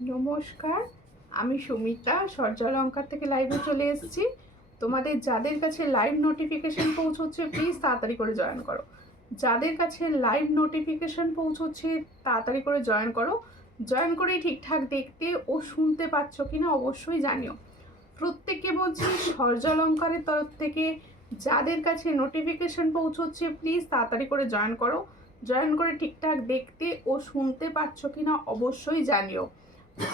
নমস্কার, আমি সুমিতা সূর্যালঙ্কার থেকে লাইভে চলে এসেছি। তোমাদের যাদের কাছে লাইভ নোটিফিকেশন পৌঁছচ্ছে প্লিজ তাড়াতাড়ি করে জয়েন করো। যাদের কাছে লাইভ নোটিফিকেশন পৌঁছচ্ছে তাড়াতাড়ি করে জয়েন করো। জয়েন করে ঠিকঠাক দেখতে ও শুনতে পাচ্ছ কিনা অবশ্যই জানিও। প্রত্যেককে বলছি সূর্যালঙ্কারের তরফ থেকে যাদের কাছে নোটিফিকেশন পৌঁছচ্ছে প্লিজ তাড়াতাড়ি করে জয়েন করো। জয়েন করে ঠিকঠাক দেখতে ও শুনতে পাচ্ছ কিনা অবশ্যই জানিও।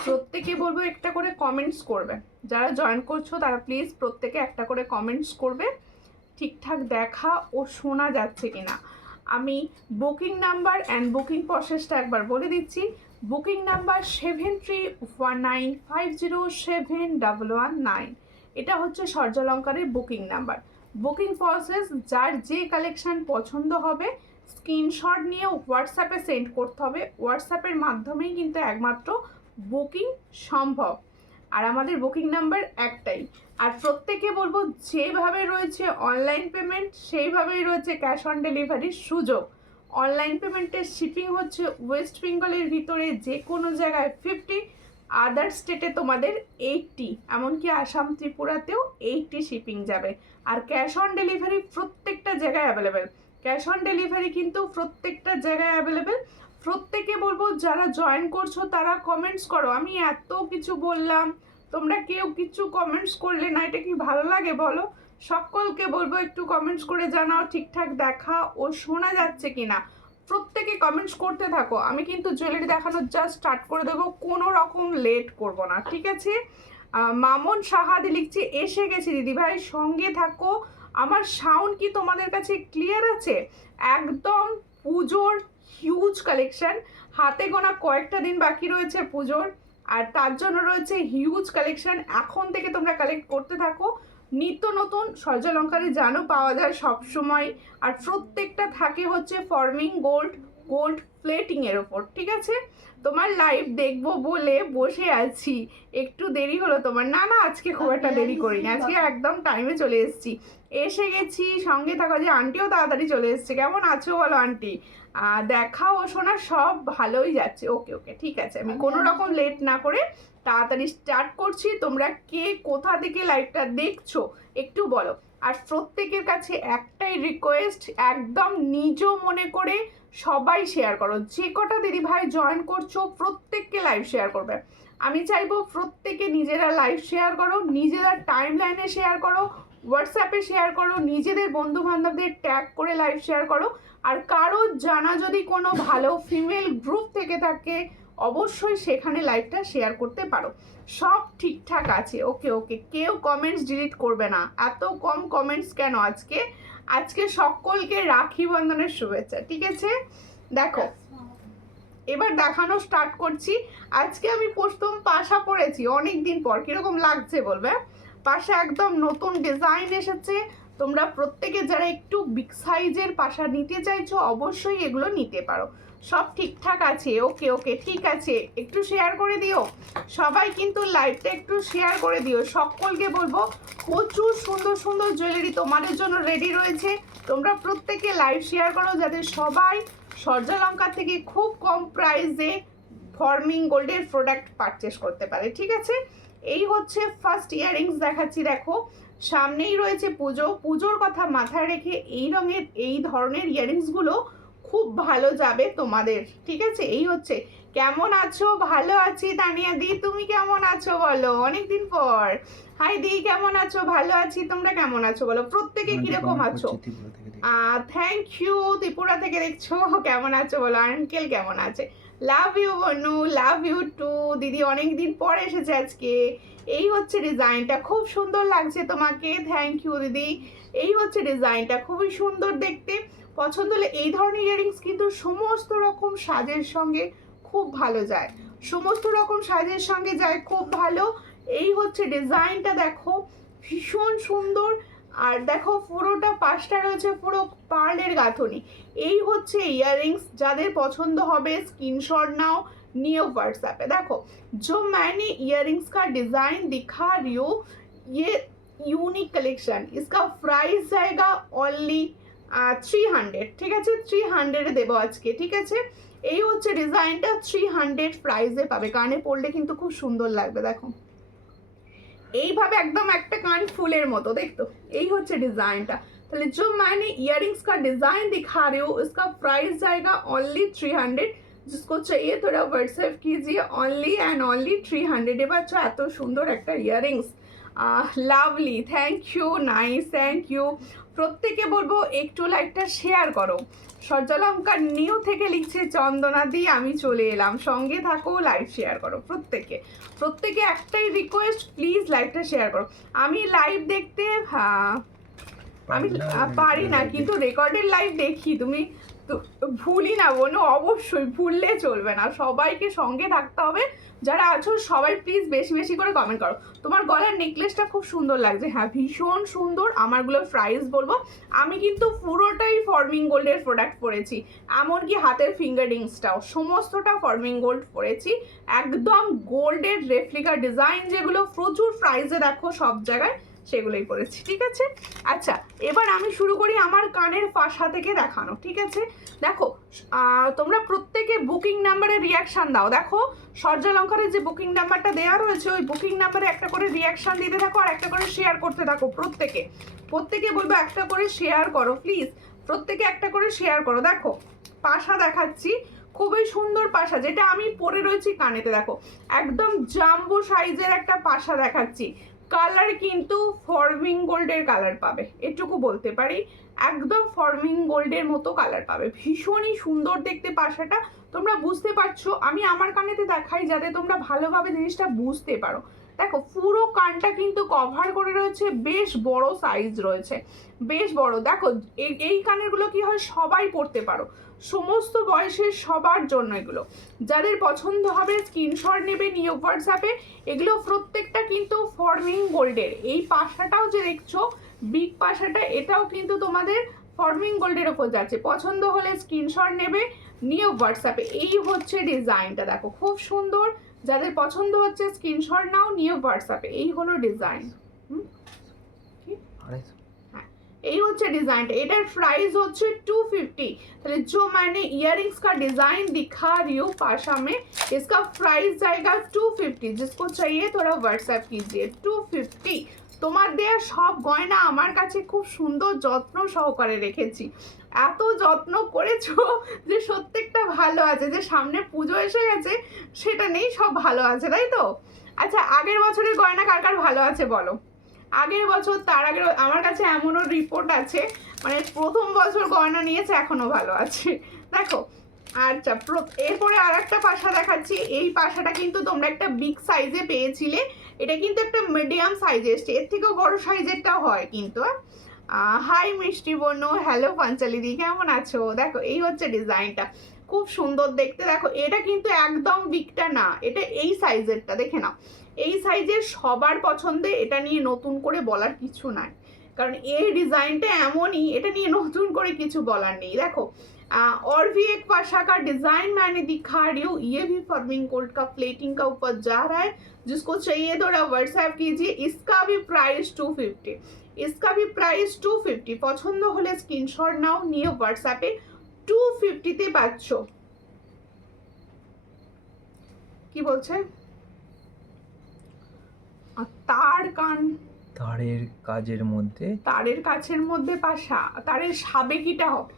প্রত্যেকে বলবো একটা করে কমেন্টস করবে। যারা জয়েন করছো তারা প্লিজ প্রত্যেকে একটা করে কমেন্টস করবে ঠিকঠাক দেখা ও শোনা যাচ্ছে কিনা। আমি বুকিং নাম্বার অ্যান্ড বুকিং প্রসেসটা একবার বলে দিচ্ছি। Booking number 7319507119। এটা হচ্ছে সূর্যালঙ্কারের বুকিং নাম্বার। বুকিং প্রসেস যার যে কালেকশান পছন্দ হবে স্ক্রিনশট নিয়ে হোয়াটসঅ্যাপে সেন্ড করতে হবে। হোয়াটসঅ্যাপের মাধ্যমেই কিন্তু একমাত্র বুকিং সম্ভব। আর আমাদের বুকিং নাম্বার একটাই। আর প্রত্যেকে বলবো যেভাবে রয়েছে অনলাইন পেমেন্ট সেইভাবেই রয়েছে ক্যাশ অন ডেলিভারির সুযোগ। অনলাইন পেমেন্টের শিপিং হচ্ছে ওয়েস্ট বেঙ্গলের ভিতরে যে কোনো জায়গায় 50, আদার স্টেটে তোমাদের 80, এমনকি আসাম ত্রিপুরাতেও 80 শিপিং যাবে। আর ক্যাশ অন ডেলিভারি প্রত্যেকটা জায়গায় অ্যাভেলেবেল। ক্যাশ অন ডেলিভারি কিন্তু প্রত্যেকটা জায়গায় অ্যাভেলেবেল। প্রত্যেকে বলবো যারা জয়েন করছো তারা কমেন্টস করো। আমি এত কিছু বললাম, তোমরা কেউ কিছু কমেন্টস করলে না, এটা কি ভালো লাগে বলো? সকলকে বলবো একটু কমেন্টস করে জানাও ঠিকঠাক দেখা ও শোনা যাচ্ছে কিনা। প্রত্যেকে কমেন্টস করতে থাকো। আমি কিন্তু জুয়েলারি দেখানো জাস্ট স্টার্ট করে দেবো, কোনো রকম লেট করব না, ঠিক আছে? মামুন সাহাদি লিখছে এসে গেছি দিদিভাই, সঙ্গে থাকো। আমার সাউন্ড কি তোমাদের কাছে ক্লিয়ার আছে? একদম পুজোর হিউজ কালেকশন, হাতে গোনা কয়েকটা দিন বাকি রয়েছে পুজোর, আর তার জন্য রয়েছে হিউজ কালেকশন। এখন থেকে তোমরা কালেক্ট করতে থাকো। নিত্য নতুন সূর্যালঙ্কারে জানো পাওয়া যায় সব সময়। আর প্রত্যেকটা থাকে হচ্ছে ফর্মিং গোল্ড প্লেটিংয়ের ওপর, ঠিক আছে? তোমার লাইভ দেখবো বলে বসে আছি, একটু দেরি হলো তোমার? না না, আজকে খুব একটা দেরি করিনি, আজকে একদম টাইমে চলে এসেছি। এসে গেছি, সঙ্গে থাকো। যে আন্টিও তাড়াতাড়ি চলে এসছে। কেমন আছো বলো আন্টি? দেখা ও শোনা সব ভালোই যাচ্ছে। ওকে ওকে, ঠিক আছে। আমি কোনো রকম লেট না করে তাড়াতাড়ি স্টার্ট করছি। তোমরা কে কোথা থেকে লাইভটা দেখছো একটু বলো। আর প্রত্যেকের কাছে একটাই রিকোয়েস্ট, একদম নিজ মনে করে সবাই শেয়ার করো। যে কটা দিদি ভাই জয়েন করছো প্রত্যেককে লাইভ শেয়ার করবে। আমি চাইবো প্রত্যেকে নিজেরা লাইভ শেয়ার করো, নিজেরা টাইম লাইনে শেয়ার করো, হোয়াটসঅ্যাপে শেয়ার করো, নিজেদের বন্ধু বান্ধবদের ট্যাগ করে লাইভ শেয়ার করো। আর কারো জানা যদি কোনো ভালো ফিমেল গ্রুপ থেকে থাকে অবশ্যই সেখানে লাইভটা শেয়ার করতে পারো। সব ঠিকঠাক আছে। ওকে ওকে, কেউ কমেন্টস ডিলিট করবে না। এত কম কমেন্টস কেন আজকে? আজকে সকলকে রাখি বন্ধনের শুভেচ্ছা, ঠিক আছে? দেখো, এবার দেখানো স্টার্ট করছি। আজকে আমি প্রথম পাশা পরেছি অনেক দিন পর। কিরকম লাগছে বলবে? পাশা একদম নতুন ডিজাইন এসেছে। তোমরা প্রত্যেকে যারা একটু বিগ সাইজের পাশা নিতে চাইছো অবশ্যই এগুলো নিতে পারো। সব ঠিকঠাক আছে। ওকে ওকে, ঠিক আছে। একটু শেয়ার করে দিও সবাই, কিন্তু লাইভটা একটু শেয়ার করে দিও। সকলকে বলবো প্রচুর সুন্দর সুন্দর জুয়েলারি তোমাদের জন্য রেডি রয়েছে। তোমরা প্রত্যেকে লাইভ শেয়ার করো যাতে সবাই সূর্যালঙ্কার থেকে খুব কম প্রাইসে ফর্মিং গোল্ডের প্রোডাক্ট পারচেস করতে পারে, ঠিক আছে? এই হচ্ছে ফার্স্ট ইয়াররিংস দেখাচ্ছি। দেখো, সামনেই রয়েছে পুজো। পুজোর কথা মাথায় রেখে এই রঙের এই ধরনের ইয়াররিংসগুলো খুব ভালো যাবে তোমাদের, ঠিক আছে? এই হচ্ছে। কেমন আছো? ভালো আছি তানিয়া দি, তুমি কেমন আছো বলো? অনেকদিন পর। হাই দি, কেমন আছো? ভালো আছি, তোমরা কেমন আছো বলো? প্রত্যেকে কিরকম আছো? থ্যাংক ইউ, ত্রিপুরা থেকে দেখছো। কেমন আছো বলো? আঙ্কেল কেমন আছে? লাভ ইউ বনু, লাভ ইউ টু। দিদি অনেকদিন পর এসেছে আজকে। এই হচ্ছে ডিজাইনটা, খুব সুন্দর লাগছে তোমাকে। থ্যাংক ইউ দিদি। এই হচ্ছে ডিজাইনটা, খুবই সুন্দর দেখতে। পছন্দ হলে এই ধরনের ইয়াররিংস কিন্তু সমস্ত রকম সাজের সঙ্গে খুব ভালো যায়। সমস্ত রকম সাজের সঙ্গে যায় খুব ভালো। এই হচ্ছে ডিজাইনটা, দেখো ভীষণ সুন্দর। আর দেখো পুরোটা পাশটা রয়েছে পুরো পার্লের গাঁথনি। এই হচ্ছে ইয়াররিংস, যাদের পছন্দ হবে স্ক্রিনশট নাও, নিয়ে व्हाट्सएप देखो। जो मैंने इयररिंग्स का डिज़ाइन दिखा रही हूँ ये यूनिक कलेक्शन, इसका प्राइस जाएगा ओनली 300, ঠিক আছে? 300 দেবো আজকে, ঠিক আছে? এই হচ্ছে ডিজাইনটা, 300 প্রাইসে পাবে। কানে পরলে কিন্তু খুব সুন্দর লাগবে। দেখো এইভাবে একদম একটা কান ফুলের মতো, দেখতো এই হচ্ছে ডিजाइनটা। তাহলে जो मैंने इयररिंग्स का डिजाइन दिखा रही हूँ इसका प्राइस जाएगा ओनली 300। जिसको चाहिए थोड़ा व्हाट्सएप कीजिए, ओनली एंड ओनली 300। এবার এত সুন্দর একটা earrings, lovely, thank you, nice, thank you. প্রত্যেকে বলবো একটু লাইকটা শেয়ার করো। সূর্যালঙ্কার নিউ থেকে লিখছে চন্দনা দি, আমি চলে এলাম, সঙ্গে থাকো, লাইভ শেয়ার করো। প্রত্যেকে একটাই রিকোয়েস্ট, প্লিজ লাইভটা শেয়ার করো। আমি লাইভ দেখতে আমি পারি না, কিন্তু রেকর্ডেড লাইভ দেখি। তুমি তো ভুলি না বোনো, অবশ্যই ভুললে চলবে না, সবাইকে সঙ্গে থাকতে হবে। যারা আছো সবাই প্লিজ বেশি বেশি করে কমেন্ট করো। তোমার গলার নেকলেসটা খুব সুন্দর লাগছে, হ্যাঁ ভীষণ সুন্দর। আমারগুলোর প্রাইস বলবো, আমি কিন্তু পুরোটাই ফর্মিং গোল্ডের প্রোডাক্ট পরেছি, এমনকি হাতের ফিঙ্গারিংসটাও সমস্তটা ফর্মিং গোল্ড পরেছি, একদম গোল্ডের রেপ্লিকা ডিজাইন, যেগুলো প্রচুর প্রাইসে দেখো সব জায়গায়, সেগুলোই পরেছি। ঠিক আছে, আচ্ছা এবার আমি শুরু করি আমার কানের পাশা থেকে দেখানো। ঠিক আছে, দেখো তোমরা প্রত্যেকে বুকিং নাম্বারে রিয়াকশান দাও। দেখো সূর্যালঙ্কারের যে বুকিং নাম্বারটা দেওয়া রয়েছে, ওই বুকিং নাম্বারে একটা করে রিয়াকশান দিতে থাকো আর একটা করে শেয়ার করতে থাকো। প্রত্যেকে বলবো একটা করে শেয়ার করো প্লিজ, প্রত্যেকে একটা করে শেয়ার করো। দেখো পাশা দেখাচ্ছি, খুবই সুন্দর পাশা, যেটা আমি পরে রয়েছি কানেতে। দেখো একদম জাম্বো সাইজের একটা পাশা দেখাচ্ছি, কালার কিন্তু ফর্মিং গোল্ডের কালার পাবে, এটুকু বলতে পারি, একদম ফর্মিং গোল্ডের মতো কালার পাবে। ভীষণই সুন্দর দেখতে পাশাটা, তোমরা বুঝতে পারছো। আমি আমার কানেতে দেখাই যাতে তোমরা ভালোভাবে জিনিসটা বুঝতে পারো। দেখো পুরো কানটা কিন্তু কভার করে রয়েছে, বেশ বড় সাইজ রয়েছে, বেশ বড়। দেখো এই কানেরগুলো কি হয়, সবাই পরতে পারো, সমস্ত বয়সের সবার জন্য এগুলো। যাদের পছন্দ হবে স্ক্রিনশট নেবে, নিয়ে হোয়াটসঅ্যাপে। এগুলো প্রত্যেকটা কিন্তু ফর্মিং গোল্ডের। এই পাশাটাও যে দেখছো বিগ পাশাটা, এটাও কিন্তু তোমাদের ফর্মিং গোল্ডের ওপর যাচ্ছে। পছন্দ হলে স্ক্রিনশট নেবে, নিয়ে হোয়াটসঅ্যাপে। এই হচ্ছে ডিজাইনটা, দেখো খুব সুন্দর। যাদের পছন্দ হচ্ছে স্ক্রিনশট নাও, নিয়ে হোয়াটসঅ্যাপে। এই হলো ডিজাইন, এই হচ্ছে ডিজাইনটা। এটার প্রাইস হচ্ছে 250। তাহলে जो मैंने इयररिंग्स का डिजाइन दिखा रही हूँ पाशा में, इसका प्राइस जाएगा 250। जिसको चाहिए थोड़ा व्हाट्सएप कीजिए। 250। তোমার দেয়া সব গয়না আমার কাছে খুব সুন্দর যত্ন সহকারে রেখেছি, এত যত্ন করেছো যে প্রত্যেকটা ভালো আছে। যে সামনে পুজো এসে গেছে সেটা নেই, সব ভালো আছে, তাই তো? আচ্ছা আগের বছরের গয়না কার কার ভালো আছে বলো? আগের বছর, তার আগের, আমার কাছে এমনও রিপোর্ট আছে, মানে প্রথম বছর গয়না নিয়েছে এখনো ভালো আছে। দেখো আচ্ছা এরপরে আর একটা পাশা দেখাচ্ছি। এই পাশাটা কিন্তু তোমরা একটা বিগ সাইজে পেয়েছিলে, এটা কিন্তু একটা মিডিয়াম সাইজে এসছে, এর থেকেও বড় সাইজেরটাও হয় কিন্তু। হাই মিষ্টি বনু, হ্যালো পাঞ্চালি দি, কেমন আছো? দেখো এই হচ্ছে ডিজাইনটা, খুব সুন্দর দেখতে। দেখো এটা কিন্তু একদম বিগটা না, এটা এই সাইজেরটা, দেখে নাও এই সাইজের সবার পছন্দে। এটা নিয়ে নতুন করে বলার কিছু নাই, কারণ এই ডিজাइनটা এমনই, এটা নিয়ে নতুন করে কিছু বলার নেই। देखो और भी एक पाशा का डिजाइन मैंने दिखा रही हूँ, ये भी फॉर्मिंग गोल्ड का प्लेटिंग का ऊपर जा रहा है। जिसको चाहिए थोड़ा व्हाट्सएप कीजिए। इसका भी प्राइस 250, इसका भी प्राइस 250। পছন্দ হলে স্ক্রিনশট নাও, নিয়ে হোয়াটসঅ্যাপে। 250 তে পাচ্ছ। কি বলছে? তার কান, তারের কাজের মধ্যে, তারের কাছের মধ্যে পাশা, তারের সাবেকিটা হবে,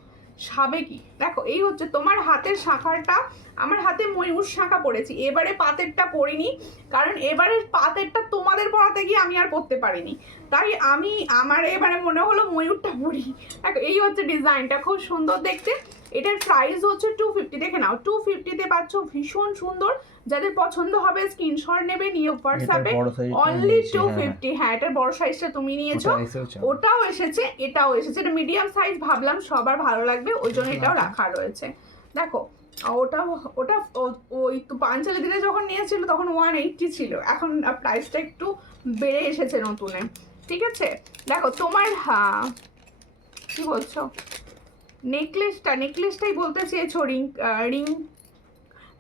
সাবেকি। দেখো এই হচ্ছে তোমার হাতের শাঁখাটা, আমার হাতে ময়ূর শাঁখা পড়েছি, এবারে পাতেরটা পরিনি, কারণ এবারে পাতেরটা তোমাদের পড়াতে গিয়ে আমি আর পড়তে পারিনি, তাই আমি আমার এবারে মনে হলো ময়ূরটা পরি। দেখো এই হচ্ছে ডিজাইনটা, খুব সুন্দর দেখতে। এটার প্রাইস হচ্ছে 250। দেখে নাও 250 তে পাচ্ছ, ভীষণ সুন্দর। যাদের পছন্দ হবে স্ক্রিনশট নেবে, নিয়ে হোয়াটসঅ্যাপে। অনলি 250। হ্যাঁ এটার বড় সাইজটা তুমি নিয়েছো, ওটাও এসেছে, এটাও এসেছে। এটা মিডিয়াম সাইজ, ভাবলাম সবার ভালো লাগবে ওই জন্য এটাও রাখা রয়েছে। দেখো ওটা ওটা ওই তো পাঞ্চালি দিনে যখন নিয়েছিল তখন 180 ছিল, এখন প্রাইসটা একটু বেড়ে এসেছে নতুনে। ঠিক আছে, দেখো তোমার কি বলছো, নেকলেসটাই বলতে চেয়েছো, রিং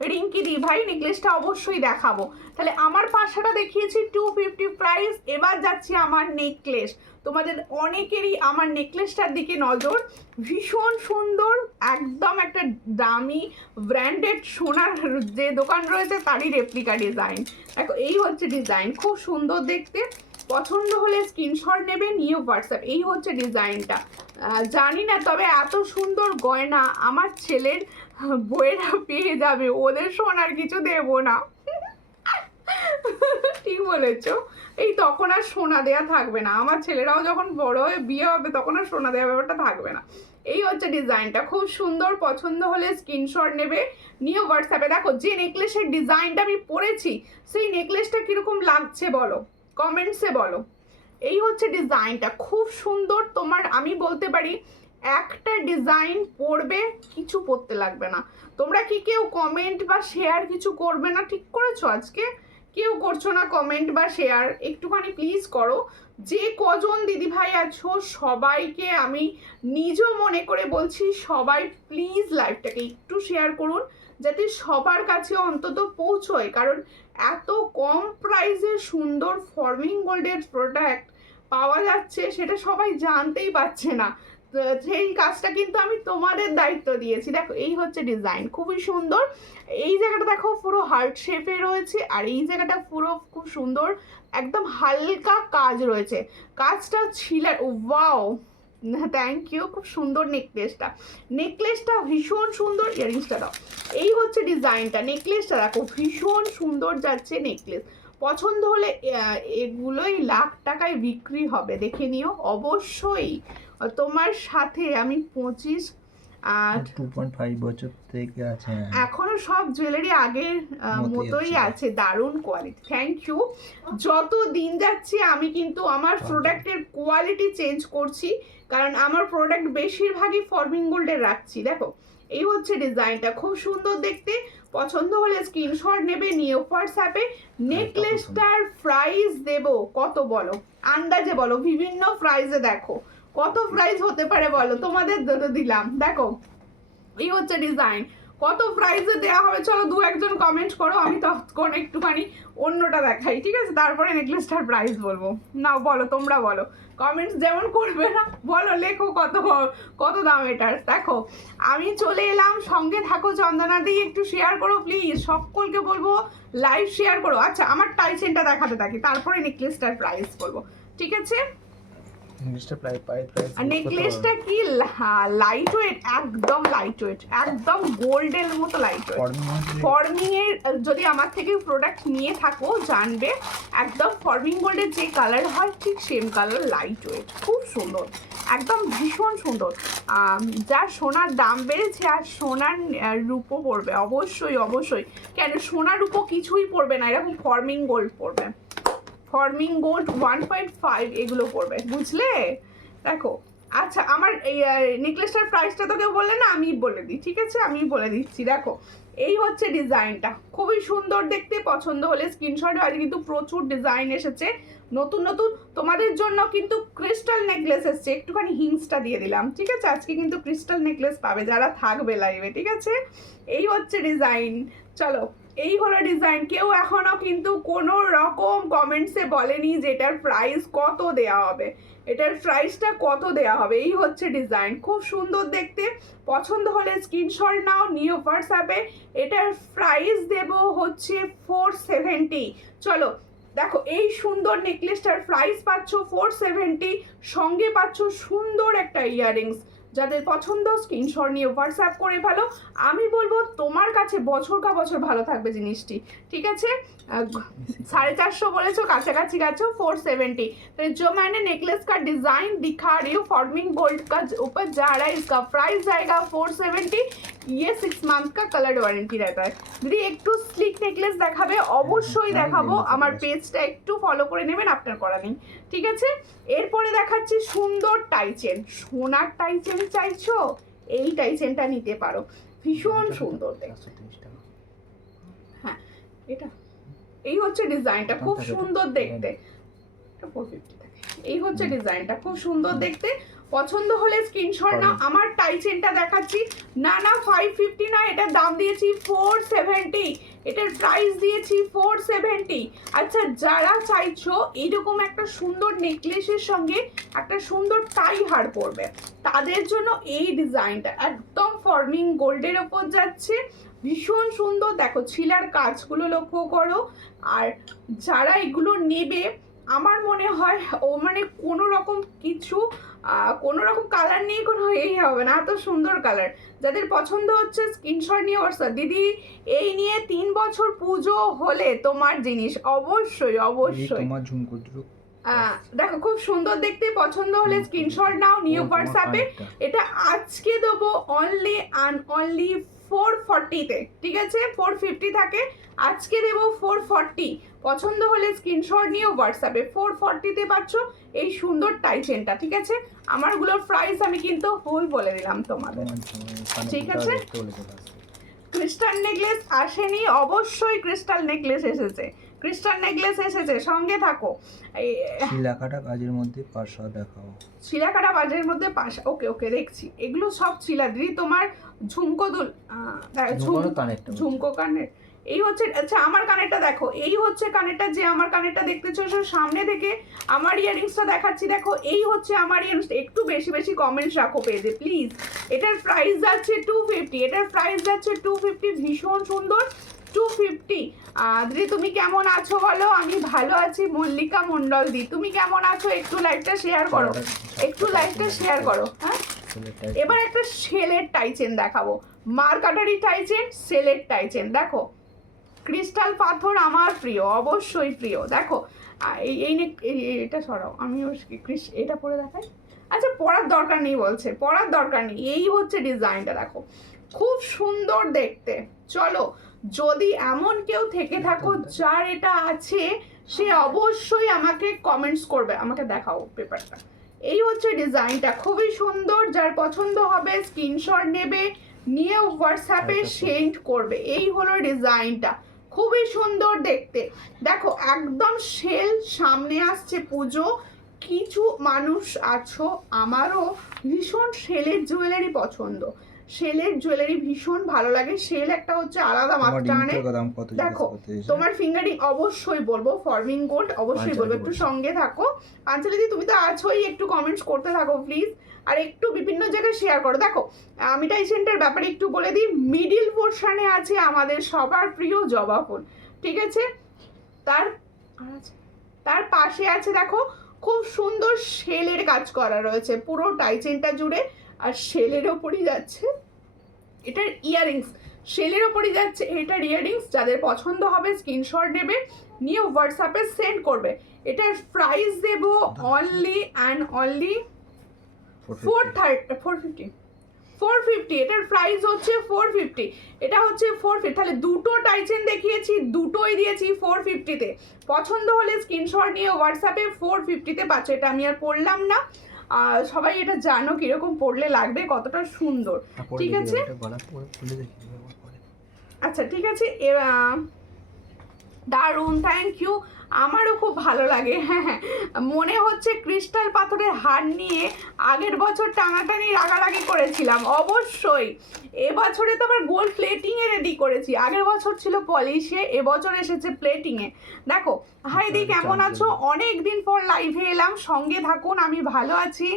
রিঙ্কি দি ভাই নেকলেসটা অবশ্যই দেখাবো। তাহলে আমার পাশাটা দেখিয়েছি 250 প্রাইস, এবার যাচ্ছি আমার নেকলেস। তোমাদের অনেকেরই আমার নেকলেসটার দিকে নজর, ভীষণ সুন্দর, একদম একটা দামি ব্র্যান্ডেড সোনার যে দোকান রয়েছে তারই রেপ্লিকা ডিজাইন। দেখো এই হচ্ছে ডিজাইন, খুব সুন্দর দেখতে। পছন্দ হলে স্ক্রিনশট নেবে, নিয়ে হোয়াটসঅ্যাপ। এই হচ্ছে ডিজাইনটা, জানি না তবে এত সুন্দর গয়না আমার ছেলের বইয়েরা পেয়ে যাবে, ওদের সোনার কিছু দেবো না। ঠিক বলেছো, এই তখন আর সোনা দেয়া থাকবে না, আমার ছেলেরাও যখন বড় হয়ে বিয়ে হবে তখন আর সোনা দেওয়া ব্যাপারটা থাকবে না। এই হচ্ছে ডিজাইনটা, খুব সুন্দর। পছন্দ হলে স্ক্রিনশট নেবে, নিয়ে হোয়াটসঅ্যাপে। দেখো যে নেকলেসের ডিজাইনটা আমি পরেছি সেই নেকলেসটা কিরকম লাগছে বলো, কমেন্টসে বলো। এই হচ্ছে ডিজাইনটা, খুব সুন্দর। তোমার আমি বলতে পারি একটা ডিজাইন পরবে কিছু পরতে লাগবে না। তোমরা কি কেউ কমেন্ট বা শেয়ার কিছু করবে না ঠিক করেছো? আজকে কেউ করছো না কমেন্ট বা শেয়ার, একটুখানি প্লিজ করো। যে কজন দিদিভাই আছো সবাইকে আমি নিজ মনে করে বলছি, সবাই প্লিজ লাইভটাকে একটু শেয়ার করুন যাতে সবার কাছে অন্তত পৌঁছয়, কারণ এত কম প্রাইসে সুন্দর ফর্মিং গোল্ডের প্রোডাক্ট পাওয়া যাচ্ছে সেটা সবাই জানতেই পারছে না। সেই কাজটা কিন্তু আমি তোমাদের দায়িত্ব দিয়েছি। দেখো এই হচ্ছে ডিজাইন, খুবই সুন্দর। এই জায়গাটা দেখো পুরো হার্ট শেপে রয়েছে, আর এই জায়গাটা পুরো খুব সুন্দর একদম হালকা কাজ রয়েছে, কাজটা ওয়াও, থ্যাংক ইউ, খুব সুন্দর নেকলেসটা। নেকলেসটা ভীষণ সুন্দর, ইয়ারিংসটা দাও। এই হচ্ছে ডিজাইনটা, নেকলেসটা দেখো ভীষণ সুন্দর যাচ্ছে নেকলেস। পছন্দ হলে এগুলোই লাখ টাকায় বিক্রি হবে, দেখে নিও অবশ্যই। তোমার সাথে আমি 2.5 বছর থেকে আছে, এখনো সব জুয়েলারি আগের মতোই আছে, দারুণ কোয়ালিটি, থ্যাংক ইউ। যত দিন যাচ্ছে আমি কিন্তু আমার প্রোডাক্টের কোয়ালিটি চেঞ্জ করছি, কারণ আমার প্রোডাক্ট বেশিরভাগই ফর্মিং গোল্ডের রাখছি। দেখো এই হচ্ছে ডিজাইনটা, খুব সুন্দর দেখতে। পছন্দ হলে স্ক্রিনশট নেবে, নিয়ে হোয়াটসঅ্যাপে। নেকলেসটার প্রাইস দেব কত বলো, আন্দাজে বলো, বিভিন্ন প্রাইসে দেখো কত প্রাইস হতে পারে বলো, তোমাদের দিলাম। দেখো এই হচ্ছে ডিজাইন, কত প্রাইসে দেওয়া হবে চলো দু একজন কমেন্ট করো, আমি তখন একটুখানি অন্যটা দেখাই, ঠিক আছে? তারপরে নেকলেসটার প্রাইস বলবো। নাও বলো, তোমরা বলো, কমেন্টস যেমন করবে না বলো, লেখো কত দাম এটার। দেখো আমি চলে এলাম, সঙ্গে থাকো চন্দনা দি, একটু শেয়ার করো প্লিজ, সকলকে বলবো লাইভ শেয়ার করো। আচ্ছা আমার টাইচেনটা দেখাতে থাকি, তারপরে নেকলেসটার প্রাইস বলবো, ঠিক আছে? নেকলেসটা কি লাইট ওয়েট, একদম লাইট ওয়েট, একদম গোল্ডের মতো লাইট ওয়েট। ফর্মিং এর যদি আমার থেকে প্রোডাক্ট নিয়ে থাকো জানবে, একদম ফর্মিং গোল্ডের যে কালার হয় ঠিক সেম কালার, লাইট ওয়েট, খুব সুন্দর, একদম ভীষণ সুন্দর। যা সোনার দাম বেড়েছে, আর সোনার রূপো পড়বে অবশ্যই অবশ্যই, কেন সোনার রূপো কিছুই পড়বে না, এরকম ফর্মিং গোল্ড পড়বে, ফর্মিং গোল্ড 1.5 এগুলো পড়বে, বুঝলে? দেখো আচ্ছা আমার এই নেকলেসটার প্রাইসটা তো কেউ বললে না, আমি বলে দিই, ঠিক আছে? আমি বলে দিচ্ছি। দেখো এই হচ্ছে ডিজাইনটা, খুবই সুন্দর দেখতে। পছন্দ হলে স্ক্রিনশট। আজ কিন্তু প্রচুর ডিজাইন এসেছে নতুন নতুন, তোমাদের জন্য কিন্তু ক্রিস্টাল নেকলেস এসছে, একটুখানি হিংসটা দিয়ে দিলাম, ঠিক আছে? আজকে কিন্তু ক্রিস্টাল নেকলেস পাবে যারা থাকবে লাইভে, ঠিক আছে? এই হচ্ছে ডিজাইন, চলো এই হলো ডিজাইন। কেউ এখনো কিন্তু কোনো রকম কমেন্টসে বলেনি যে এটার প্রাইস কত দেয়া হবে, এটার প্রাইসটা কত দেয়া হবে। এই হচ্ছে ডিজাইন, খুব সুন্দর দেখতে। পছন্দ হলে স্ক্রিনশট নাও, নিয়ে হোয়াটসঅ্যাপে। এটার প্রাইস দেব হচ্ছে 470। চলো দেখো এই সুন্দর নেকলেসটার প্রাইস পাচ্ছ 470, সঙ্গে পাচ্ছ সুন্দর একটা ইয়াররিংস। যাদের পছন্দ স্ক্রিনশট নিয়ে হোয়াটসঅ্যাপ করে ফেলো। আমি বলবো তোমার কাছে বছর কা বছর ভালো থাকবে জিনিসটি, ঠিক আছে? 450 বলেছো, काछाकाछी गए 470। तो जो मैंने नेकलेस का डिजाइन दिखा रही हूँ फॉर्मिंग गोल्ड का ऊपर जा रहा है, इसका प्राइस जाएगा 470। ये 6 मंथ का कलर वारंटी रहता है। যদি একটু স্লিক নেকলেস দেখাবে অবশ্যই দেখাবো, আমার পেজটা একটু ফলো করে নেবেন, আপনার করা নেই, ঠিক আছে? এরপরে দেখাচ্ছি সুন্দর টাইচেন, সোনার টাইচেন চাইছো, এই টাইচেনটা নিতে পারো, ভীষণ সুন্দর দেখতে। হ্যাঁ এটা এই হচ্ছে ডিজাইনটা, খুব সুন্দর দেখতে, 450 এই হচ্ছে ডিজাইনটা, খুব সুন্দর দেখতে। পছন্দ হলে স্ক্রিনশট নাও। আমার টাই চেনটা দেখাচ্ছি, না 550 না, এটার দাম দিয়েছি 470, এটার প্রাইস দিয়েছি 470। আচ্ছা, যারা চাইছো এরকম একটা সুন্দর নেকলেসের সঙ্গে একটা সুন্দর টাই হার পরবে, তাদের জন্য এই ডিজাইনটা একদম ফর্মিং গোল্ডের ওপর যাচ্ছে, ভীষণ সুন্দর। দেখো ছিলার কাজগুলো লক্ষ্য করো। আর যারা এগুলো নেবে, আমার মনে হয় ও মানে কোনো রকম কিছু কোনো রকম কালার নিয়ে কোনো এই হবে না, এত সুন্দর কালার। যাদের পছন্দ হচ্ছে স্ক্রিনশট নিয়ে হোয়াটসঅ্যাপ। দিদি এই নিয়ে 3 বছর পুজো হলে তোমার জিনিস, অবশ্যই অবশ্যই। তোমার ঝুমকো দেখো খুব সুন্দর দেখতে, পছন্দ হলে স্ক্রিনশট নাও, নিউ হোয়াটসঅ্যাপে। এটা আজকে দেবো অনলি অ্যান্ড অনলি 440-তে, ঠিক আছে? 450 থাকে, আজকে দেবো 440। পছন্দ হলে স্ক্রিনশট নিয়ে হোয়াটসঅ্যাপে 440-তে পাচ্ছ এই সুন্দর টাই চেনটা, ঠিক আছে? আমারগুলোর প্রাইস আমি কিন্তু ফুল বলে দিলাম তোমাদের, ঠিক আছে? ক্রিস্টাল নেকলেস আসেনি, অবশ্যই ক্রিস্টাল নেকলেস এসেছে, ক্রিস্টাল নেকলেস এসেছে, সঙ্গে থাকো। শিলাকাটা কাজের মধ্যে পাশা দেখাও, শিলাকাটা বাজের মধ্যে পাশা, ওকে ওকে দেখছি। এগুলো সব ছিলা দিদি, তোমার ঝুমকো দুল ঝুমকো কানের এই হচ্ছে। আচ্ছা আমার কানেরটা দেখো, এই হচ্ছে কানেরটা, যে আমার কানেরটা দেখতেছো সামনে থেকে আমার ইয়ারিংসটা দেখাচ্ছি, দেখো এই হচ্ছে আমার ইয়ারিংস। একটু বেশি বেশি কমেন্টস রাখো পেজে প্লিজ। এটার প্রাইস যাচ্ছে 250, এটার প্রাইস যাচ্ছে 250, ভীষণ সুন্দর 250। দিদি তুমি কেমন আছো বলো? আমি ভালো আছি। মল্লিকা মণ্ডল দি, তুমি কেমন আছো? একটু লাইভটা শেয়ার করো, একটু লাইভটা শেয়ার করো। হ্যাঁ, এবার একটা সেলের টাই চেন দেখাবো, মার্কাটারি টাই চেন, সেলের টাই চেন। দেখো ক্রিস্টাল পাথর আমার প্রিয়, অবশ্যই প্রিয়। দেখো এটা সরাও, আমি এটা পরে দেখাই। আচ্ছা পরার দরকার নেই বলছে, পরার দরকার নেই। এই হচ্ছে ডিজাইনটা, দেখো খুব সুন্দর দেখতে। চলো, যদি এমন কেউ থেকে থাকো যার এটা আছে, সে অবশ্যই আমাকে কমেন্টস করবে। আমাকে দেখাও পেপারটা। এই হচ্ছে ডিজাইনটা, খুবই সুন্দর। যার পছন্দ হবে স্ক্রিনশট নেবে, নিয়ে হোয়াটসঅ্যাপে সেন্ড করবে। এই হলো ডিজাইনটা, খুবই সুন্দর দেখতে। দেখো একদম সেল, সামনে আসছে পুজো, কিছু মানুষ আছো, আমারও ভীষণ সেলের জুয়েলারি পছন্দ, সেলের জুয়েলারি ভীষণ ভালো লাগে। সেল একটা হচ্ছে আলাদা মাত্রা। দেখো তোমার ফিঙ্গারিং অবশ্যই বলবো, ফর্মিং গোল্ড অবশ্যই বলবো, একটু সঙ্গে থাকো। পাঞ্চালিদি তুমি তো আছোই, একটু কমেন্টস করতে থাকো প্লিজ, আর একটু বিভিন্ন জায়গায় শেয়ার করো। দেখো আমি টাই সেন্টার ব্যাপারে একটু বলে দিই, মিডিল পোর্শনে আছে আমাদের সবার প্রিয় জবা ফুল, ঠিক আছে? তার পাশে আছে দেখো খুব সুন্দর শেলের কাজ করা রয়েছে পুরো টাই চেনটা জুড়ে, আর শেলের ওপরই যাচ্ছে এটার ইয়ারিংস, শেলের ওপরই যাচ্ছে এটার ইয়ারিংস। যাদের পছন্দ হবে স্ক্রিনশট নেবে, নিয়ে হোয়াটসঅ্যাপে সেন্ড করবে। এটার প্রাইস দেব অনলি অ্যান্ড অনলি 450। এটার প্রাইস হচ্ছে 450, এটা হচ্ছে 450। তাহলে দুটো টাইচেন দেখিয়েছি, দুটোই দিয়েছি 450-তে। পছন্দ হলে স্ক্রিনশট নিয়ে হোয়াটসঅ্যাপে 450-তে পাচ্ছ। এটা আমি আর পড়লাম না, সবাই এটা জানো কিরকম পড়লে লাগবে, কতটা সুন্দর, ঠিক আছে? আচ্ছা ঠিক আছে, দারুণ, থ্যাংক ইউ। আমারও খুব ভালো লাগে। হ্যাঁ, মনে হচ্ছে ক্রিস্টাল পাথরের হার নিয়ে আগের বছর টানাটানি রাগারাগি করেছিলাম। অবশ্যই এবছরে তো আবার গোল্ড প্লেটিংয়ে রেডি করেছি, আগের বছর ছিল পলিশে, এবছর এসেছে প্লেটিংয়ে। দেখো হাই দি কেমন আছো? অনেক দিন পর লাইভে এলাম, সঙ্গে থাকুন। আমি ভালো আছি।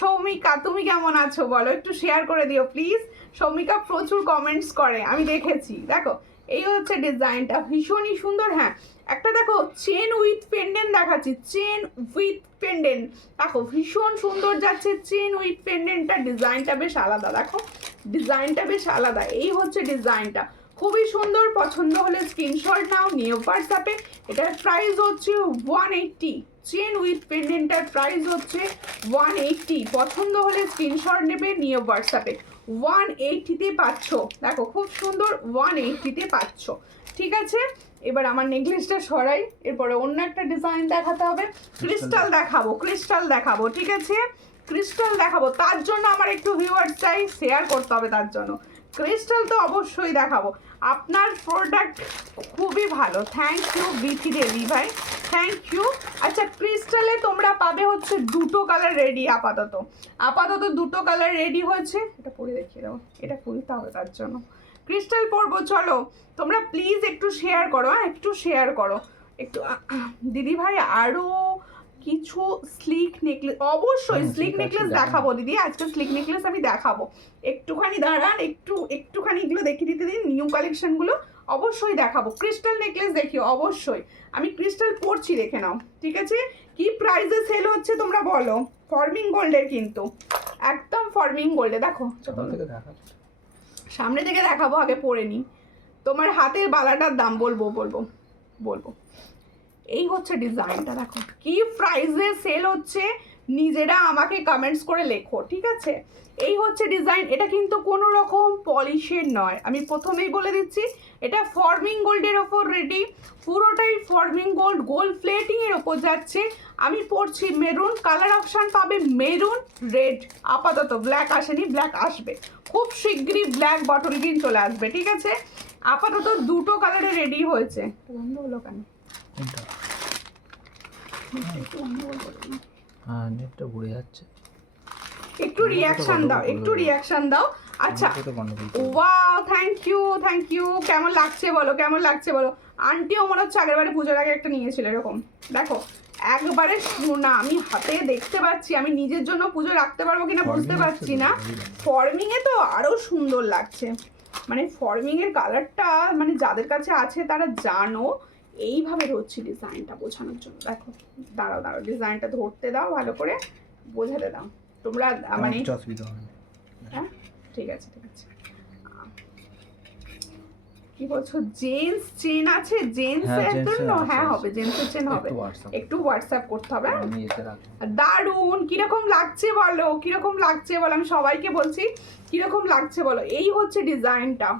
সৌমিকা তুমি কেমন আছো বলো, একটু শেয়ার করে দিও প্লিজ। সৌমিকা প্রচুর কমেন্টস করে, আমি দেখেছি। দেখো এই হচ্ছে ডিজাইনটা, ভীষণই সুন্দর। হ্যাঁ, একটা দেখো চেন উইথ পেন্ডেন্ট দেখাচ্ছি, চেন উইথ পেন্ডেন্ট, দেখো ভীষণ সুন্দর যাচ্ছে চেন উইথ পেন্ডেন্টটা। ডিজাইনটা বেশ আলাদা, দেখো ডিজাইনটা বেশ আলাদা। এই হচ্ছে ডিজাইনটা, খুবই সুন্দর। পছন্দ হলে স্ক্রিনশট নাও, নিয়ে হোয়াটসঅ্যাপে। এটার প্রাইস হচ্ছে 180, চেন উইথ পেন্ডেন্টটার প্রাইস হচ্ছে 180। পছন্দ হলে স্ক্রিনশট নেবে, নিয়ে হোয়াটসঅ্যাপে 180-তে পাচ্ছ। দেখো খুব সুন্দর, 180-তে পাচ্ছ, ঠিক আছে? এবার আমার নেকলেসটা সরাই, এরপরে অন্য একটা ডিজাইন দেখাতে হবে। ক্রিস্টাল দেখাবো, ক্রিস্টাল দেখাবো, ঠিক আছে? ক্রিস্টাল দেখাবো, তার জন্য আমার একটু ভিউয়ার্স চাই, শেয়ার করতে হবে তার জন্য। ক্রিস্টাল তো অবশ্যই দেখাবো। আপনার প্রোডাক্ট খুবই ভালো, থ্যাংক ইউ বিথি দেবী ভাই, থ্যাংক ইউ। আচ্ছা ক্রিস্টালে তোমরা পাবে হচ্ছে দুটো কালার রেডি আপাতত দুটো কালার রেডি হয়েছে। এটা পরে দেখিয়ে দাও, এটা খুলতে হবে তার জন্য। ক্রিস্টাল পরবো, চলো তোমরা প্লিজ একটু শেয়ার করো, হ্যাঁ একটু শেয়ার করো একটু। দিদি ভাই আরও কিছু স্লিক নেকলেস, অবশ্যই স্লিক নেকলেস দেখাবো দিদি, আজকে স্লিক নেকলেস আমি দেখাবো। একটুখানি দাঁড়ান, একটুখানি এগুলো দেখিয়ে দিতে দিন, নিউ কালেকশনগুলো অবশ্যই দেখাবো। ক্রিস্টাল নেকলেস দেখিও অবশ্যই, আমি ক্রিস্টাল পরছি দেখে নাও, ঠিক আছে? কি প্রাইসে সেল হচ্ছে তোমরা বলো। ফর্মিং গোল্ডের কিন্তু, একদম ফর্মিং গোল্ডে। দেখো সামনে থেকে দেখাবো, আগে পরে নিই। তোমার হাতের বালাটার দাম বলবো। এই হচ্ছে ডিজাইনটা, দেখো কি প্রাইসে সেল হচ্ছে, নিজেরা আমাকে কমেন্টস করে লেখো, ঠিক আছে? এই হচ্ছে ডিজাইন। এটা কিন্তু কোনো রকম পলিশের নয়, আমি প্রথমেই বলে দিচ্ছি। এটা ফর্মিং গোল্ডের ওপর রেডি, পুরোটাই ফর্মিং গোল্ড প্লেটিং এর ওপর যাচ্ছে। আমি পরছি মেরুন, কালার অপশান পাবে মেরুন, রেড, আপাতত ব্ল্যাক আসেনি, ব্ল্যাক আসবে খুব শিগগিরই, ব্ল্যাক বটল গ্রিন চলে আসবে, ঠিক আছে? আপাতত দুটো কালারে রেডি হয়েছে। বন্ধ হলো কেন? নেটটা ঘুরে যাচ্ছে, একটু রিয়াকশন দাও। আচ্ছা ওয়াও, থ্যাংক ইউ। কেমন লাগছে বলো। আন্টিও মনে হচ্ছে আগের বারে পুজোর আগে একটা নিয়েছিল এরকম, দেখো একবারে সোনা, আমি হাতে দেখতে পাচ্ছি, আমি নিজের জন্য পুজো রাখতে পারবো কিনা বুঝতে পারছি না। ফর্মিং এ তো আরো সুন্দর লাগছে, মানে ফর্মিং এর কালারটা মানে যাদের কাছে আছে তারা জানো। এইভাবে ধরছি ডিজাইনটা বোঝানোর জন্য, দেখো দাঁড়াও ডিজাইনটা ধরতে দাও, ভালো করে বোঝাতে দাও তোমরা, মানে হ্যাঁ ঠিক আছে। কি বলছো, জেন্টস চেন আছে? জেন্টস এর জন্য হ্যাঁ হবে, জেন্টসের চেন হবে, একটু হোয়াটসঅ্যাপ করতে হবে। দারুন, কিরকম লাগছে বলো, আমি সবাইকে বলছি কিরকম লাগছে বলো। এই হচ্ছে ডিজাইনটা,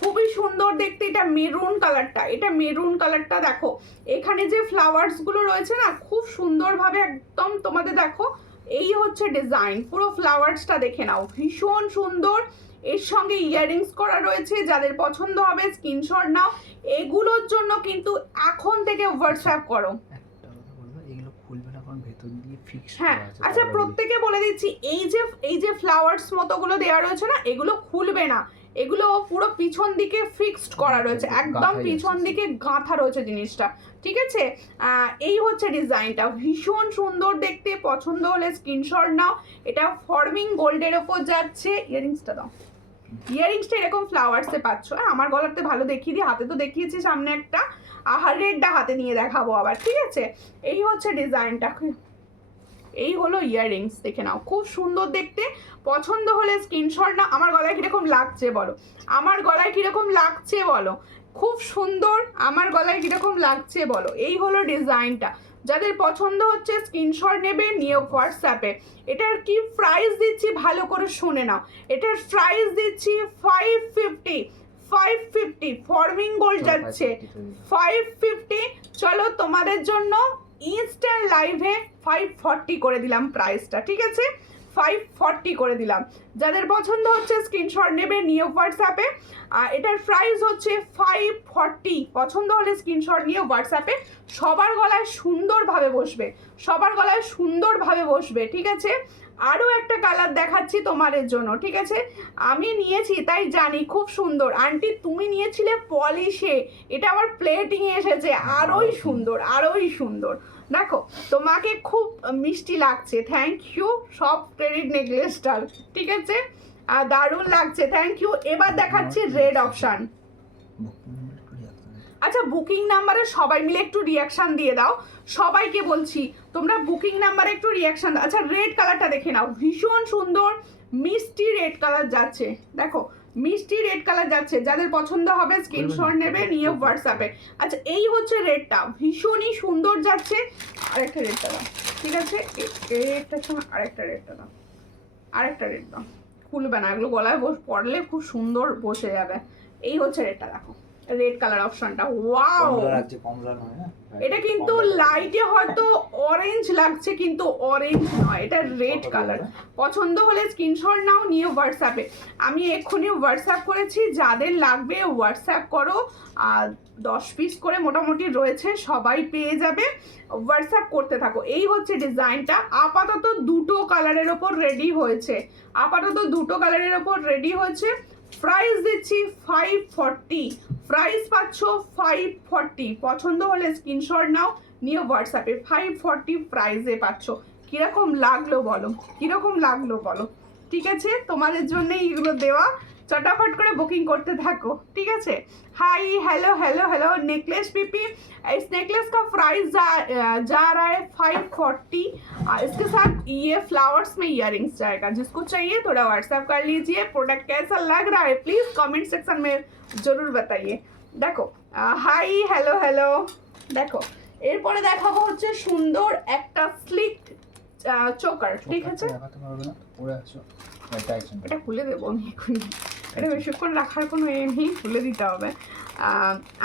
খুবই সুন্দর দেখতে। এটা মেরুন কালারটা দেখো, এখানে যে ফ্লাওয়ার্স গুলো রয়েছে না, খুব সুন্দরভাবে একদম তোমাদের দেখো। এই হচ্ছে ডিজাইন, পুরো ফ্লাওয়ার্সটা দেখে নাও, ভীষণ সুন্দর। এর সঙ্গে ইয়াররিংস করা রয়েছে, যাদের পছন্দ হবে স্ক্রিনশট নাও। এগুলোর জন্য কিন্তু এখন থেকে হোয়াটসঅ্যাপ করো। হ্যাঁ আচ্ছা, প্রত্যেকে বলে দিচ্ছি, এই যে ফ্লাওয়ার্স মতোগুলো দেওয়া রয়েছে না, এগুলো খুলবে না, এগুলো পুরো পিছন দিকে ফিক্সড করা রয়েছে, একদম পিছন দিকে গাঁথা রয়েছে জিনিসটা, ঠিক আছে? এই হচ্ছে ডিজাইনটা, ভীষণ সুন্দর দেখতে। পছন্দ হলে স্ক্রিনশট নাও। এটা ফর্মিং গোল্ডের ওপর যাচ্ছে। ইয়ারিংসটা দাও, ইয়ারিংসটা এরকম ফ্লাওয়ার্সে পাচ্ছ। আমার গলাতে ভালো দেখিয়ে দিই, হাতে তো দেখিয়েছি সামনে একটা, রেডটা হাতে নিয়ে দেখাবো আবার, ঠিক আছে? এই হচ্ছে ডিজাইনটা, এই হলো ইয়াররিংস, দেখে নাও খুব সুন্দর দেখতে। পছন্দ হলে স্ক্রিনশট না। আমার গলায় কিরকম লাগছে বলো, খুব সুন্দর। আমার গলায় কিরকম লাগছে বলো। এই হলো ডিজাইনটা, যাদের পছন্দ হচ্ছে স্ক্রিনশট নেবে, নিয়ে হোয়াটসঅ্যাপে। এটার কি প্রাইস দিচ্ছি ভালো করে শুনে নাও। এটার প্রাইস দিচ্ছি 550 ফর্মিং গোল্ড যাচ্ছে 550। চলো তোমাদের জন্য ইনস্ট্যান্ট লাইভে 540 করে দিলাম প্রাইসটা, ঠিক আছে? 540 করে দিলাম। যাদের পছন্দ হচ্ছে স্ক্রিনশট নেবে, নিয়ে হোয়াটসঅ্যাপে। এটার প্রাইস হচ্ছে 540। পছন্দ হলে স্ক্রিনশট নিয়ে হোয়াটসঅ্যাপে। সবার গলায় সুন্দরভাবে বসবে, ঠিক আছে? আরও একটা কালার দেখাচ্ছি তোমাদের জন্য, ঠিক আছে? আমি নিয়েছি তাই জানি, খুব সুন্দর। আন্টি তুমি নিয়েছিলে পলিশে, এটা আবার প্লেটিংয়ে এসেছে, আরোই সুন্দর। দেখো তোমাকে খুব মিষ্টি লাগছে, থ্যাংক ইউ। সব ক্রেডিট নেকলেসটার, ঠিক আছে? দারুণ লাগছে, থ্যাংক ইউ। এবার দেখাচ্ছি রেড অপশান। আচ্ছা বুকিং নাম্বারে সবাই মিলে একটু রিয়াকশান দিয়ে দাও, সবাইকে বলছি তোমরা বুকিং নাম্বারে একটু রিয়াকশান দাও। আচ্ছা রেড কালারটা দেখে নাও, ভীষণ সুন্দর মিষ্টি রেড কালার যাচ্ছে, দেখো মিষ্টি রেড কালার যাচ্ছে। যাদের পছন্দ হবে স্ক্রিনশট নেবে, নিয়ে হোয়াটসঅ্যাপে। আচ্ছা এই হচ্ছে রেডটা, ভীষণই সুন্দর যাচ্ছে। আরেকটা রেডটা দাও, ঠিক আছে? এই রেডটার সঙ্গে আরেকটা রেডটা দাও, রেড দাও। খুলবে না, এগুলো গলায় পড়লে খুব সুন্দর বসে যাবে। এই হচ্ছে রেডটা, দেখো রেড কালার অপশনটা, ওয়াও কমলা লাগছে, কমলা নয় না এটা কিন্তু লাইটে হয়তো অরেঞ্জ লাগছে কিন্তু অরেঞ্জ নয়, এটা রেড কালার। পছন্দ হলে স্ক্রিনশট নাও, নিয়ে হোয়াটসঅ্যাপে, আমি এক্ষুনি হোয়াটসঅ্যাপ করেছি, যাদের লাগবে হোয়াটসঅ্যাপ করো। 10 পিস করে মোটামুটি রয়েছে, সবাই পেয়ে যাবে, হোয়াটসঅ্যাপ করতে থাকো। এই হচ্ছে ডিজাইনটা, আপাতত দুটো কালারের ওপর রেডি হয়েছে, আপাতত দুটো কালারের ওপর রেডি হয়েছে। প্রাইস দিচ্ছি 540, প্রাইস পাচ্ছ 540। পছন্দ হলে স্ক্রিনশট নাও, নিয়ে হোয়াটসঅ্যাপে 540 প্রাইসে পাচ্ছ। কিরকম লাগলো বলো, কিরকম লাগলো বলো, ঠিক আছে? তোমাদের জন্যই এগুলো দেওয়া, চটাফট করে বুকিং করতে থাকো, ঠিক আছে? Hi hello hello hello necklace PP, इस नेकलेस का प्राइस जा रहा है 540। इसके साथ ये फ्लावर्स में इयररिंग्स जाएगा, जिसको चाहिए थोड़ा व्हाट्सएप कर लीजिए। प्रोडक्ट कैसा लग रहा है प्लीज कमेंट सेक्शन में जरूर बताइए। देखो हाय हेलो हेलो, দেখো এরপরে দেখাবো হচ্ছে সুন্দর একটা স্লিক চোকার, ঠিক আছে? দেখাতে পারবে না, পরে আছো টাইসন, এটা খুলে দেবো আমি এক্ষুনি, এটা বেশিক্ষণ রাখার কোনো এ নেই, খুলে দিতে হবে।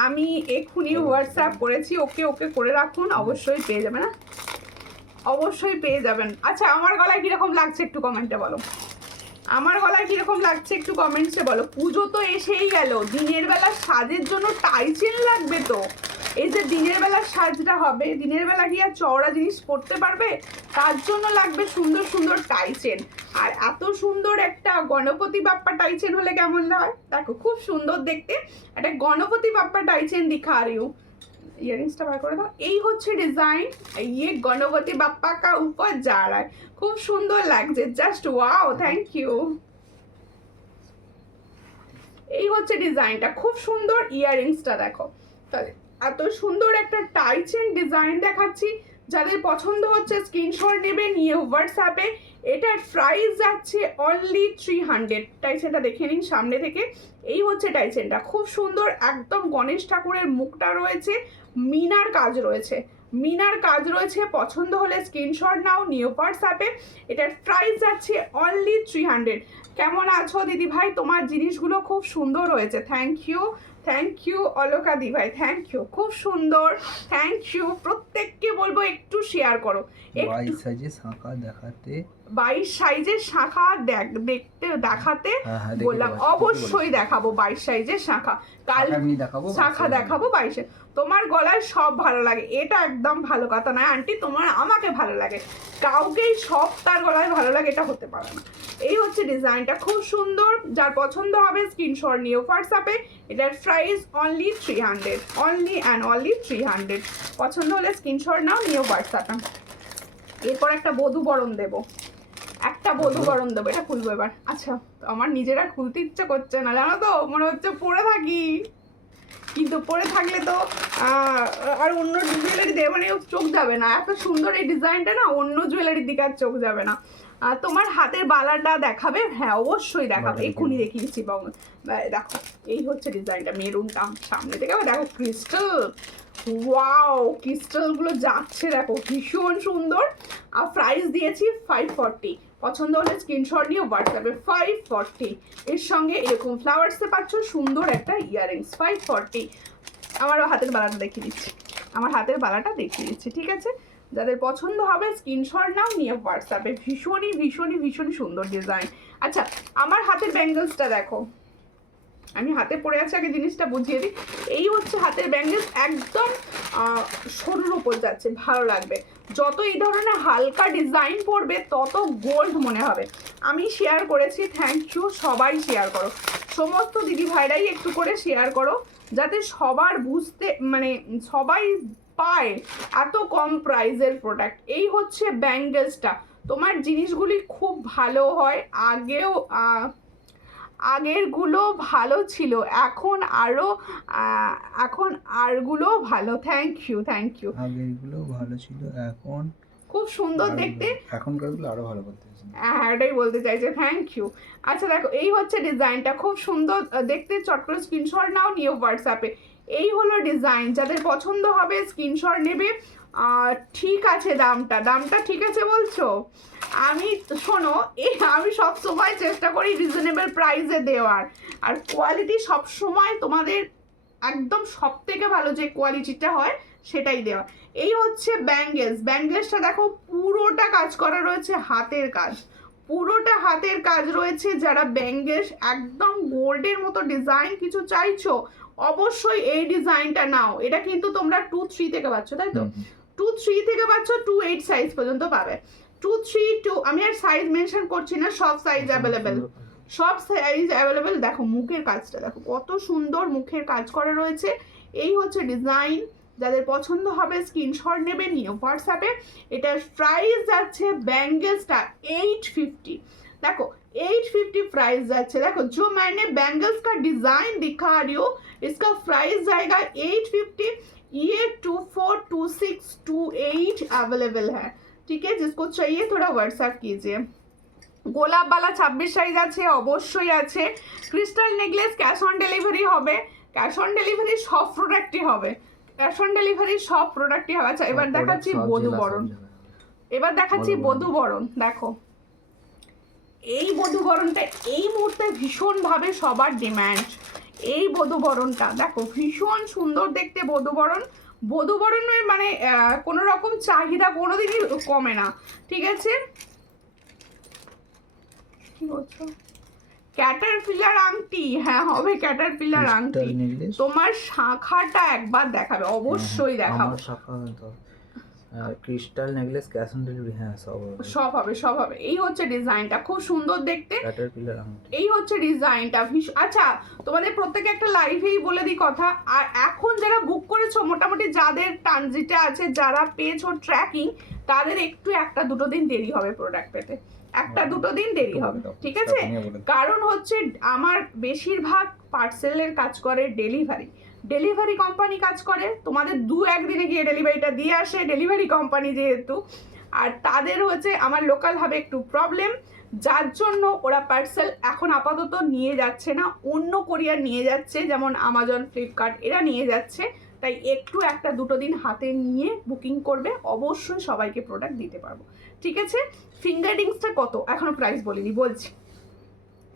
আমি এক্ষুনি হোয়াটসঅ্যাপ করেছি, ওকে ওকে করে রাখুন, অবশ্যই পেয়ে যাবেন, না অবশ্যই পেয়ে যাবেন। আচ্ছা আমার গলায় কীরকম লাগছে একটু কমেন্টে বলো, আমার গলায় কীরকম লাগছে একটু কমেন্টসে বলো। পুজো তো এসেই গেল, দিনের বেলা সাজের জন্য টাইচেন লাগবে তো, এই যে দিনের বেলা সাজটা হবে, দিনের বেলা কি আর চওড়া জিনিস পরতে পারবে, তার জন্য লাগবে সুন্দর সুন্দর টাইচেন। আর এত সুন্দর একটা গণপতি বাপ্পা টাইচেন হলে কেমন হয়, দেখো খুব সুন্দর দেখতে একটা গণপতি বাপ্পা টাইচেন দিখা রি হু। ইয়ারিংসটা বার করে দাও। এই হচ্ছে ডিজাইন, ইয়ে গণপতি বাপ্পা কা উপর যা রা হ্যায়, খুব সুন্দর লাগছে, জাস্ট ওয়াও, থ্যাংক ইউ। এই হচ্ছে ডিজাইনটা, খুব সুন্দর, ইয়ারিংসটা দেখো, এত সুন্দর একটা টাইচেন ডিজাইন দেখাচ্ছি, যাদের পছন্দ হচ্ছে স্ক্রিনশট নেবে, নিয়ে হোয়াটসঅ্যাপে। এটার প্রাইস যাচ্ছে অনলি 300। টাইচেনটা দেখে নিন সামনে থেকে, এই হচ্ছে টাইচেনটা, খুব সুন্দর, একদম গণেশ ঠাকুরের মুখটা রয়েছে, মিনার কাজ রয়েছে, মিনার কাজ রয়েছে। পছন্দ হলে স্ক্রিনশট নাও, নিয়ে হোয়াটসঅ্যাপে। এটার প্রাইস যাচ্ছে অনলি 300। কেমন আছো দিদি ভাই, তোমার জিনিসগুলো খুব সুন্দর হয়েছে, থ্যাংক ইউ অলকা দি ভাই, থ্যাংক ইউ, খুব সুন্দর, থ্যাংক ইউ। প্রত্যেককে বলবো একটু শেয়ার করো। 22 সাইজে শাঁখা দেখাতে, 22 সাইজের শাঁখা দেখতে দেখাতে বললাম, অবশ্যই দেখাবো 22 সাইজের শাঁখা, কাল শাঁখা দেখাবো 22। তোমার গলায় সব ভালো লাগে, এটা একদম ভালো কথা নয় আন্টি, তোমার আমাকে ভালো লাগে, কাউকেই সব তার গলায় ভালো লাগে এটা হতে পারে না। এই হচ্ছে ডিজাইনটা, খুব সুন্দর, যার পছন্দ হবে স্ক্রিনশট নিয়ে হোয়াটসঅ্যাপে। এটার price only 300, only and only 300। পছন্দ হলে স্ক্রিনশট নাও, নিয়ে হোয়াটসঅ্যাপে। এরপর একটা বধূ বরণ দেবো, একটা বধূ বরণ দেবো, এটা খুলবো এবার। আচ্ছা আমার নিজেরা খুলতে ইচ্ছে করছে না জানো তো, মনে হচ্ছে পরে থাকি, কিন্তু পরে থাকলে তো আর অন্য জুয়েলারি দিয়ে মানে চোখ যাবে না, এত সুন্দর এই ডিজাইনটা না, অন্য জুয়েলারির দিকে আর চোখ যাবে না। তোমার হাতের বালাটা দেখাবে? হ্যাঁ অবশ্যই দেখাবে, এক্ষুনি দেখিয়েছি। দেখো এই হচ্ছে ডিজাইনটা, মেরুনটা সামনে থেকে দেখো, ক্রিস্টাল, ওয়াও ক্রিস্টালগুলো যাচ্ছে দেখো, ভীষণ সুন্দর। আর প্রাইস দিয়েছি 540। পছন্দ হলে স্ক্রিনশট নিয়ে হোয়াটসঅ্যাপে 540। এর সঙ্গে এরকম ফ্লাওয়ার্সে পাচ্ছ সুন্দর একটা ইয়াররিংস, 540। আমারও হাতের বালাটা দেখিয়ে দিচ্ছি, আমার হাতের বালাটা দেখিয়ে দিচ্ছি, ঠিক আছে? যাদের পছন্দ হবে স্ক্রিনশট নাও, নিয়ে হোয়াটসঅ্যাপে। ভীষণই ভীষণই ভীষণই সুন্দর ডিজাইন। আচ্ছা আমার হাতের ব্যাঙ্গেলসটা দেখো, আমি হাতে পরে আছি, আগে জিনিসটা বুঝিয়ে দিই। এই হচ্ছে হাতের ব্যাঙ্গেলস, একদম সরুর উপর যাচ্ছে, ভালো লাগবে। যত এই ধরনের হালকা ডিজাইন পড়বে তত গোল্ড মনে হবে। আমি শেয়ার করেছি, থ্যাংক ইউ, সবাই শেয়ার করো, সমস্ত দিদি ভাইরাই একটু করে শেয়ার করো, যাতে সবার বুঝতে মানে সবাই পায় এত কম প্রাইসের প্রোডাক্ট। এই হচ্ছে ব্যাঙ্গেলসটা, তোমার জিনিসগুলি খুব ভালো হয়, আগেরগুলো ভালো ছিল, এখন আরগুলো ভালো। থ্যাংক ইউ, আগেরগুলো ভালো ছিল, এখন খুব সুন্দর দেখতে, এখনকারগুলো আরো ভালো করতে চাইছে। হ্যাঁ এটাই বলতে চাইছে, থ্যাংক ইউ। আচ্ছা দেখো এই হচ্ছে ডিজাইনটা, খুব সুন্দর দেখতে, চট করে স্ক্রিনশট নাও, নিয়ে হোয়াটসঅ্যাপে। এই হলো ডিজাইন, যাদের পছন্দ হবে স্ক্রিনশট নেবে। ঠিক আছে, দামটা ঠিক আছে বলছো? আমি শোনো, আমি সব সময় চেষ্টা করি রিজনেবল প্রাইসে দেওয়ার, আর কোয়ালিটি সব সময় তোমাদের একদম সব থেকে ভালো যে কোয়ালিটিটা হয় সেটাই দেওয়া। এই হচ্ছে ব্যাঙ্গেলসটা দেখো পুরোটা কাজ করা রয়েছে, হাতের কাজ, পুরোটা হাতের কাজ রয়েছে। যারা ব্যাঙ্গেলস একদম গোল্ডের মতো ডিজাইন কিছু চাইছো অবশ্যই এই ডিজাইনটা নাও। এটা কিন্তু তোমরা 2-3 থেকে পাচ্ছ, তাই তো? 2-3 থেকে পাচ্ছ, 2-8 সাইজ পর্যন্ত পাবে। 2-3 আমি আর সাইজ মেনশন করছি না, সব সাইজ অ্যাভেলেবেল, সব সাইজ অ্যাভেলেবেল। দেখো মুখের কাজটা দেখো কত সুন্দর মুখের কাজ করা রয়েছে। এই হচ্ছে ডিজাইন, যাদের পছন্দ হবে স্ক্রিনশট নেবে নিয়ে হোয়াটসঅ্যাপে। এটার প্রাইস যাচ্ছে ব্যাঙ্গেলসটা 850। देखो 850 प्राइस जाच्छे। देखो जो मैंने बैंगल्स का डिजाइन दिखा रही हूँ इसका प्राइस जाएगा 850। ये 242628 अवेलेबल है, ठीक है? जिसको चाहिए थोड़ा व्हाट्सएप कीजिए। গোলাপ বালা 26 সাইজ আছে, অবশ্যই আছে। Crystal necklace cash on delivery হবে, ক্যাশ অন ডেলিভারি সব প্রোডাক্টই হবে, ক্যাশ অন ডেলিভারি সব প্রোডাক্টই হবে। আচ্ছা এবার দেখাচ্ছি বধূ বরণ, এবার দেখাচ্ছি বধূ বরণ। দেখো এই বধূ বরণটা এই মুহূর্তে ভীষণভাবে সবার ডিম্যান্ড। এই বধূ বরণটা দেখো ভীষণ সুন্দর দেখতে বধূ বরণ। বধূ বরণের মানে কোনো রকম চাহিদা কোনোদিনই কমে না, ঠিক আছে? কি বলছো? ক্যাটারপিলার আংটি, হ্যাঁ হবে ক্যাটারপিলার আংটি। তোমার শাখাটা একবার দেখাবে, অবশ্যই দেখাবো। আমার শাখা তো crystal necklace cash on delivery, হ্যাঁ সব হবে, সব হবে। এই হচ্ছে ডিজাইনটা খুব সুন্দর দেখতে, ক্যাটারপিলার আংটি। এই হচ্ছে ডিজাইনটা। আচ্ছা তোমাদের প্রত্যেকে একটা লাইভেই বলে দিই কথা, আর এখন যারা বুক করেছো মোটামুটি যাদের ট্রানজিটে আছে, যারা পেয়েছো ট্র্যাকিং, তাদের একটু 1-2 দিন দেরি হবে প্রোডাক্ট পেতে, 1-2 দিন দেরি হবে, ঠিক আছে? কারণ হচ্ছে আমার বেশিরভাগ পার্সেলের কাজ করে ডেলিভারি কোম্পানি কাজ করে, তোমাদের 2-1 দিনে গিয়ে ডেলিভারিটা দিয়ে আসে ডেলিভারি কোম্পানি যেহেতু, আর তাদের হচ্ছে আমার লোকাল হবে একটু প্রবলেম, যার জন্য ওরা পার্সেল এখন আপাতত নিয়ে যাচ্ছে না, অন্য কোরিয়ার নিয়ে যাচ্ছে, যেমন আমাজন, ফ্লিপকার্ট এরা নিয়ে যাচ্ছে। তাই একটু 1-2 দিন হাতে নিয়ে বুকিং করবে, অবশ্যই সবাইকে প্রোডাক্ট দিতে পারবো, ঠিক আছে? ফিঙ্গার রিংসটা কত এখনো প্রাইস বলিনি, বলছি।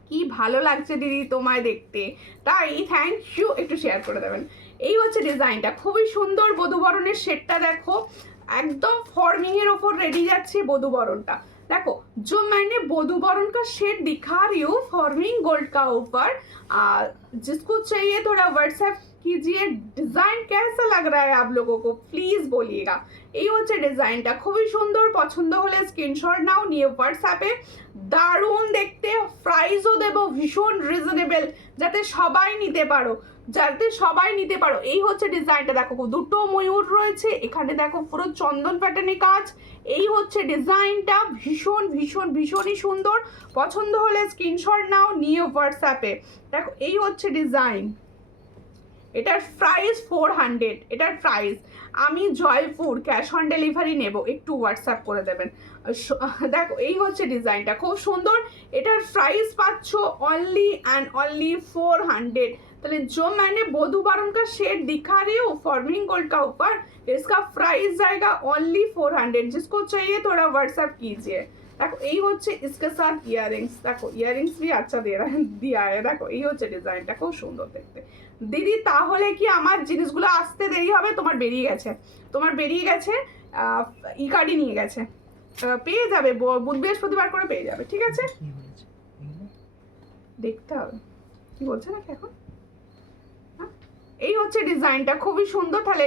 কি ভালো লাগছে দিদি তোমায় দেখতে, তাই থ্যাংক ইউ, একটু শেয়ার করে দেবেন। এই হচ্ছে ডিজাইনটা, খুবই সুন্দর। বধূবরণের শেডটা দেখো একদম ফর্মিং এর ওপর রেডি যাচ্ছে বধূবরণটা। देखो जो मैंने बधूबरण का शेड दिखा रही हूँ फॉर्मिंग गोल्ड का ऊपर, जिसको चाहिए थोड़ा व्हाट्सएप कीजिए। डिजाइन कैसा लग रहा है आप लोगों को प्लीज बोलिएगा। এই হচ্ছে ডিজাইনটা খুবই সুন্দর, পছন্দ হলে স্ক্রিনশট নাও নিয়ে হোয়াটসঅ্যাপে। দারুণ দেখতে, প্রাইসও দেবো ভীষণ রিজনেবল, যাতে সবাই নিতে পারো, যাতে সবাই নিতে পারো। এই হচ্ছে ডিজাইনটা, দেখো দুটো ময়ূর রয়েছে এখানে, দেখো পুরো চন্দন প্যাটার্নে কাজ। এই হচ্ছে ডিজাইনটা, ভীষণ ভীষণ ভীষণই সুন্দর। পছন্দ হলে স্ক্রিনশট নাও নিয়ে হোয়াটসঅ্যাপে। দেখো এই হচ্ছে ডিজাইন, এটার প্রাইস 400, এটার প্রাইস। আমি জয়পুর ক্যাশ অন ডেলিভারি নেব, একটু হোয়াটসঅ্যাপ করে দেবেন। দেখো এই হচ্ছে ডিজাইনটা খুব সুন্দর, এটার প্রাইস পাচ্ছ অনলি অ্যান্ড অনলি 400। তাহলে जो मैंने बधूबरण का शेड दिखा रही हूँ फॉर्मिंग गोल्ड का ऊपर, इसका प्राइस जाएगा ओनली 400। जिसको चाहिए थोड़ा व्हाट्सएप कीजिए। देखो यही होच्छे इसके साथ इयररिंग्स, देखो इयररिंग्स भी अच्छा दिया है। देखो এই হচ্ছে ডিজাইনটা খুব সুন্দর দেখতে। দিদি তাহলে কি আমার জিনিসগুলো আসতে দেরি হবে? তোমার বেরিয়ে গেছে, ই কার্ডই নিয়ে গেছে, পেয়ে যাবে বুধ বৃহস্পতিবার করে পেয়ে যাবে, ঠিক আছে? দেখতে হবে কি বলছে নাকি এখন। এই হচ্ছে ডিজাইনটা খুবই সুন্দর। তাহলে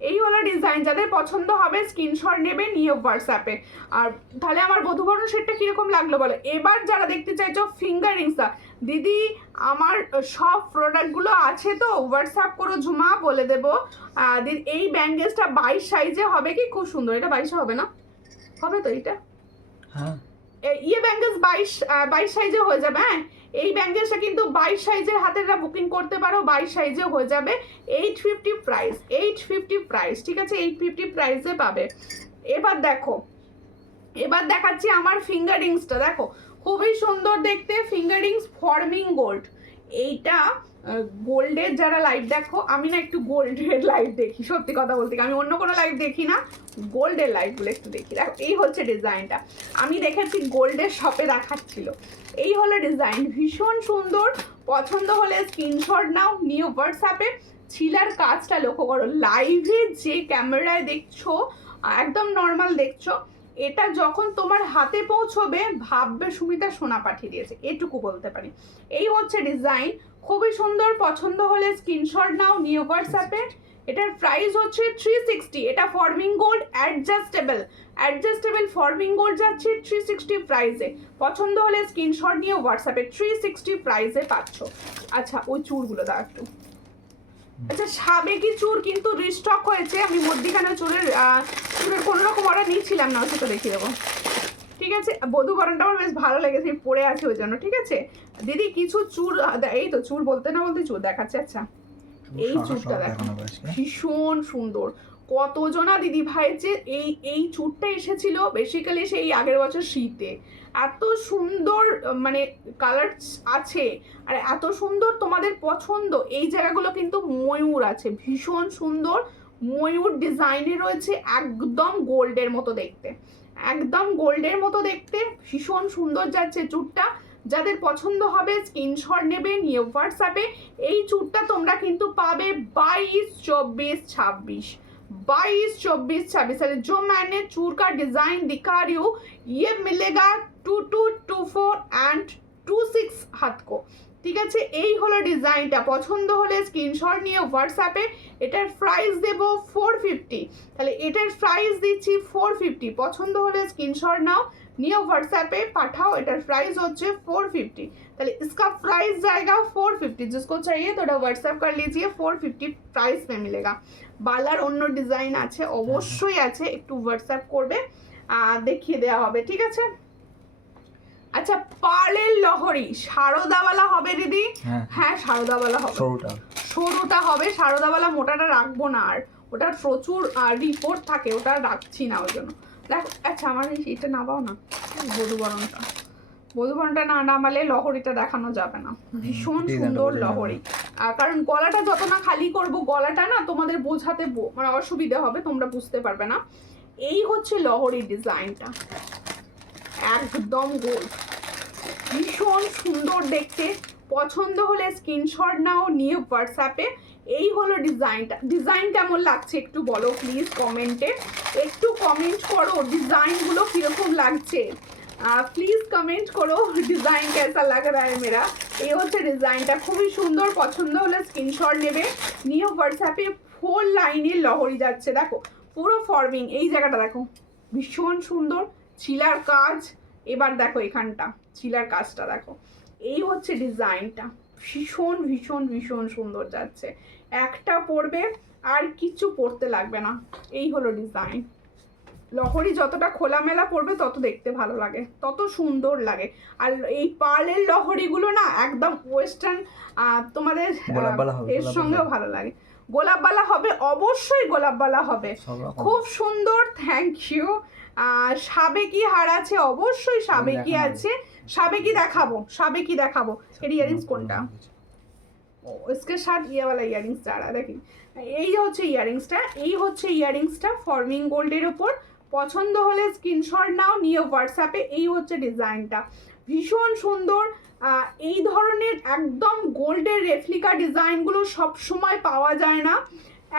এই হলো ডিজাইন, যাদের পছন্দ হবে স্ক্রিনশট নেবে নিয়ে হোয়াটসঅ্যাপে। আর তাহলে আমার বধূবরণ সেটটা কিরকম লাগলো বলো। এবার যারা দেখতে চাইছো ফিঙ্গার রিংসটা, দিদি আমার সব প্রোডাক্টগুলো আছে তো হোয়াটসঅ্যাপ করো ঝুমা, বলে দেবো। দিদি এই ব্যাঙ্গেলসটা 22 সাইজে হবে কি? খুব সুন্দর, এটা 22 হবে না? হবে তো এটা? হ্যাঁ ইয়ে ব্যাঙ্গেলস 22 সাইজে হয়ে যাবে। হ্যাঁ এই ব্যাঙ্গেলসটা কিন্তু 22 সাইজের হাতেররা বুকিং করতে পারো, 22 সাইজে হয়ে যাবে। 850 প্রাইস, 850 প্রাইস, ঠিক আছে? 850 প্রাইসে পাবে। এবার দেখো, এবার দেখাচ্ছি আমার ফিঙ্গার রিংসটা। দেখো খুবই সুন্দর দেখতে, ফিঙ্গার রিংস ফর্মিং গোল্ড। এইটা গোল্ডের যারা লাইভ দেখো, আমি না একটু গোল্ডের লাইভ দেখি, সত্যি কথা বলতে আমি অন্য কোনো লাইভ দেখি না, গোল্ডের লাইভগুলো একটু দেখি। দেখো এই হচ্ছে ডিজাইনটা, আমি দেখেছি গোল্ডের শপে দেখাচ্ছিল। এই হলো ডিজাইন, ভীষণ সুন্দর। পছন্দ হলে স্ক্রিনশট নাও, নিউ হোয়াটসঅ্যাপে। ছিলার কাজটা লক্ষ্য করো, লাইভে যে ক্যামেরায় দেখছো একদম নর্মাল দেখছো, এটা যখন তোমার হাতে পৌঁছবে ভাববে সুমিতা সোনা পাঠিয়ে দিয়েছে, এটুকু বলতে পারি। এই হচ্ছে ডিজাইন, খুবই সুন্দর। পছন্দ হলে স্ক্রিনশট নাও, নিউ হোয়াটসঅ্যাপে। এটার প্রাইস হচ্ছে 360। এটা forming gold adjustable forming gold যাচ্ছে 360 প্রাইসে। পছন্দ হলে স্ক্রিনশট নিয়ে হোয়াটসঅ্যাপে 360 প্রাইসে পাচ্ছ। আচ্ছা ওই চুড়গুলো দাও একটু। আচ্ছা সাবেকি চুড় কিন্তু রিস্টক হয়েছে, আমি মধ্যিখানে চুড়ের কোনো রকম অর্ডার নিচ্ছিলাম না, সেটা দেখিয়ে দেবো। ঠিক আছে, বধূবরণটা আমার বেশ ভালো লেগেছে, পরে আছে ওই জন্য। ঠিক আছে দিদি, কিছু চুড়, এই তো চুড় বলতে না বলতে চুড় দেখাচ্ছে। আচ্ছা এই চুড়টা দেখো, ভীষণ সুন্দর। কতজনা দিদি ভাই যে এই চুড়টা এসেছিল বেসিক্যালি সেই আগের বছর শীতে। এত সুন্দর মানে কালার আছে, আর এত সুন্দর তোমাদের পছন্দ। এই জায়গাগুলো কিন্তু ময়ূর আছে, ভীষণ সুন্দর ময়ূর ডিজাইনে রয়েছে, একদম গোল্ডের মতো দেখতে, একদম গোল্ডের মতো দেখতে, ভীষণ সুন্দর যাচ্ছে চুড়টা। যাদের পছন্দ হবে স্ক্রিনশট নেবে, নিয়ে হোয়াটসঅ্যাপে। এই চুড়টা তোমরা কিন্তু পাবে 22, 24, 26, 22, 24, 26। अरे जो मैंने चूर का डिजाइन दिखा रही हूँ ये मिलेगा 22, 24 एंड 26 हाथ को। ঠিক আছে, এই হলো ডিজাইনটা। পছন্দ হলে স্ক্রিনশট নিয়ে হোয়াটসঅ্যাপে। এটার প্রাইস দেব 450, তাহলে এটার প্রাইস দিচ্ছি 450। পছন্দ হলে স্ক্রিনশট নাও, নিয়ে হোয়াটसएपे पाठाओ। এটার প্রাইস হচ্ছে 450, তাহলে इसका प्राइस जाएगा 450। जिसको चाहिए थोड़ा व्हाट्सएप कर लीजिए, 450 प्राइस में मिलेगा। বালার অন্য ডিজাইন আছে, অবশ্যই আছে, একটু হোয়াটসঅ্যাপ করবে, দেখিয়ে দেওয়া হবে। ঠিক আছে। আচ্ছা পার্লের লহরি শারদাওয়ালা হবে দিদি? হ্যাঁ শারদাওয়ালা হবে, সরুটা হবে শারদাওয়ালা, মোটাটা রাখবো না, আর ওটার প্রচুর রিপোর্ট থাকে, ওটা রাখছি না ওই জন্য। দেখো আচ্ছা আমার এটা নামাও না, বধুবরণটা না নামালে লহরিটা দেখানো যাবে না। ভীষণ সুন্দর লহরি, কারণ গলাটা যত না খালি করব, গলাটা না তোমাদের বোঝাতে মানে অসুবিধা হবে, তোমরা বুঝতে পারবে না। এই হচ্ছে লহরির ডিজাইনটা, একদম গোল্ড, ভীষণ সুন্দর দেখতে। পছন্দ হলে স্ক্রিনশট নাও, নিয়ে হোয়াটসঅ্যাপে। এই হলো ডিজাইনটা। ডিজাইন কেমন লাগছে একটু বলো প্লিজ কমেন্টে, একটু কমেন্ট করো ডিজাইনগুলো কীরকম লাগছে, প্লিজ কমেন্ট করো ডিজাইন কেসা লাগ রা হ্যায় মেরা। এই হচ্ছে ডিজাইনটা, খুবই সুন্দর। পছন্দ হলে স্ক্রিনশট নেবে, নিয়ে হোয়াটসঅ্যাপে। 4 লাইনের লহরি যাচ্ছে, দেখো পুরো ফর্মিং, এই জায়গাটা দেখো ভীষণ সুন্দর ছিলার কাজ। এবার দেখো এখানটা ছিলার কাজটা দেখো, এই হচ্ছে ডিজাইনটা, ভীষণ ভীষণ ভীষণ সুন্দর যাচ্ছে। একটা পরবে আর কিছু পরতে লাগবে না, এই হলো ডিজাইন। লহরি যতটা খোলামেলা পড়বে তত দেখতে ভালো লাগে, তত সুন্দর লাগে। আর এই পার্লের লহরিগুলো না একদম ওয়েস্টার্ন, তোমাদের এর সঙ্গেও ভালো লাগে। গোলাপবালা হবে, অবশ্যই গোলাপবালা হবে, খুব সুন্দর। Thank you. সাবেকি হার আছে, অবশ্যই সাবেকি আছে, সাবেকি দেখাবো। এর ইয়ারিংস কোনটা? ও इसके साथ ये वाला ইয়ারিংস जा रहा है, দেখি এই হচ্ছে ইয়ারিংসটা, এই হচ্ছে ইয়ারিংসটা ফর্মিং গোল্ডের উপর। পছন্দ হলে স্ক্রিনশট নাও, নিয়ে হোয়াটসঅ্যাপে। এই হচ্ছে ডিজাইনটা, ভীষণ সুন্দর। এই ধরনের একদম গোল্ডের রেপ্লিকা ডিজাইনগুলো সব সময় পাওয়া যায় না,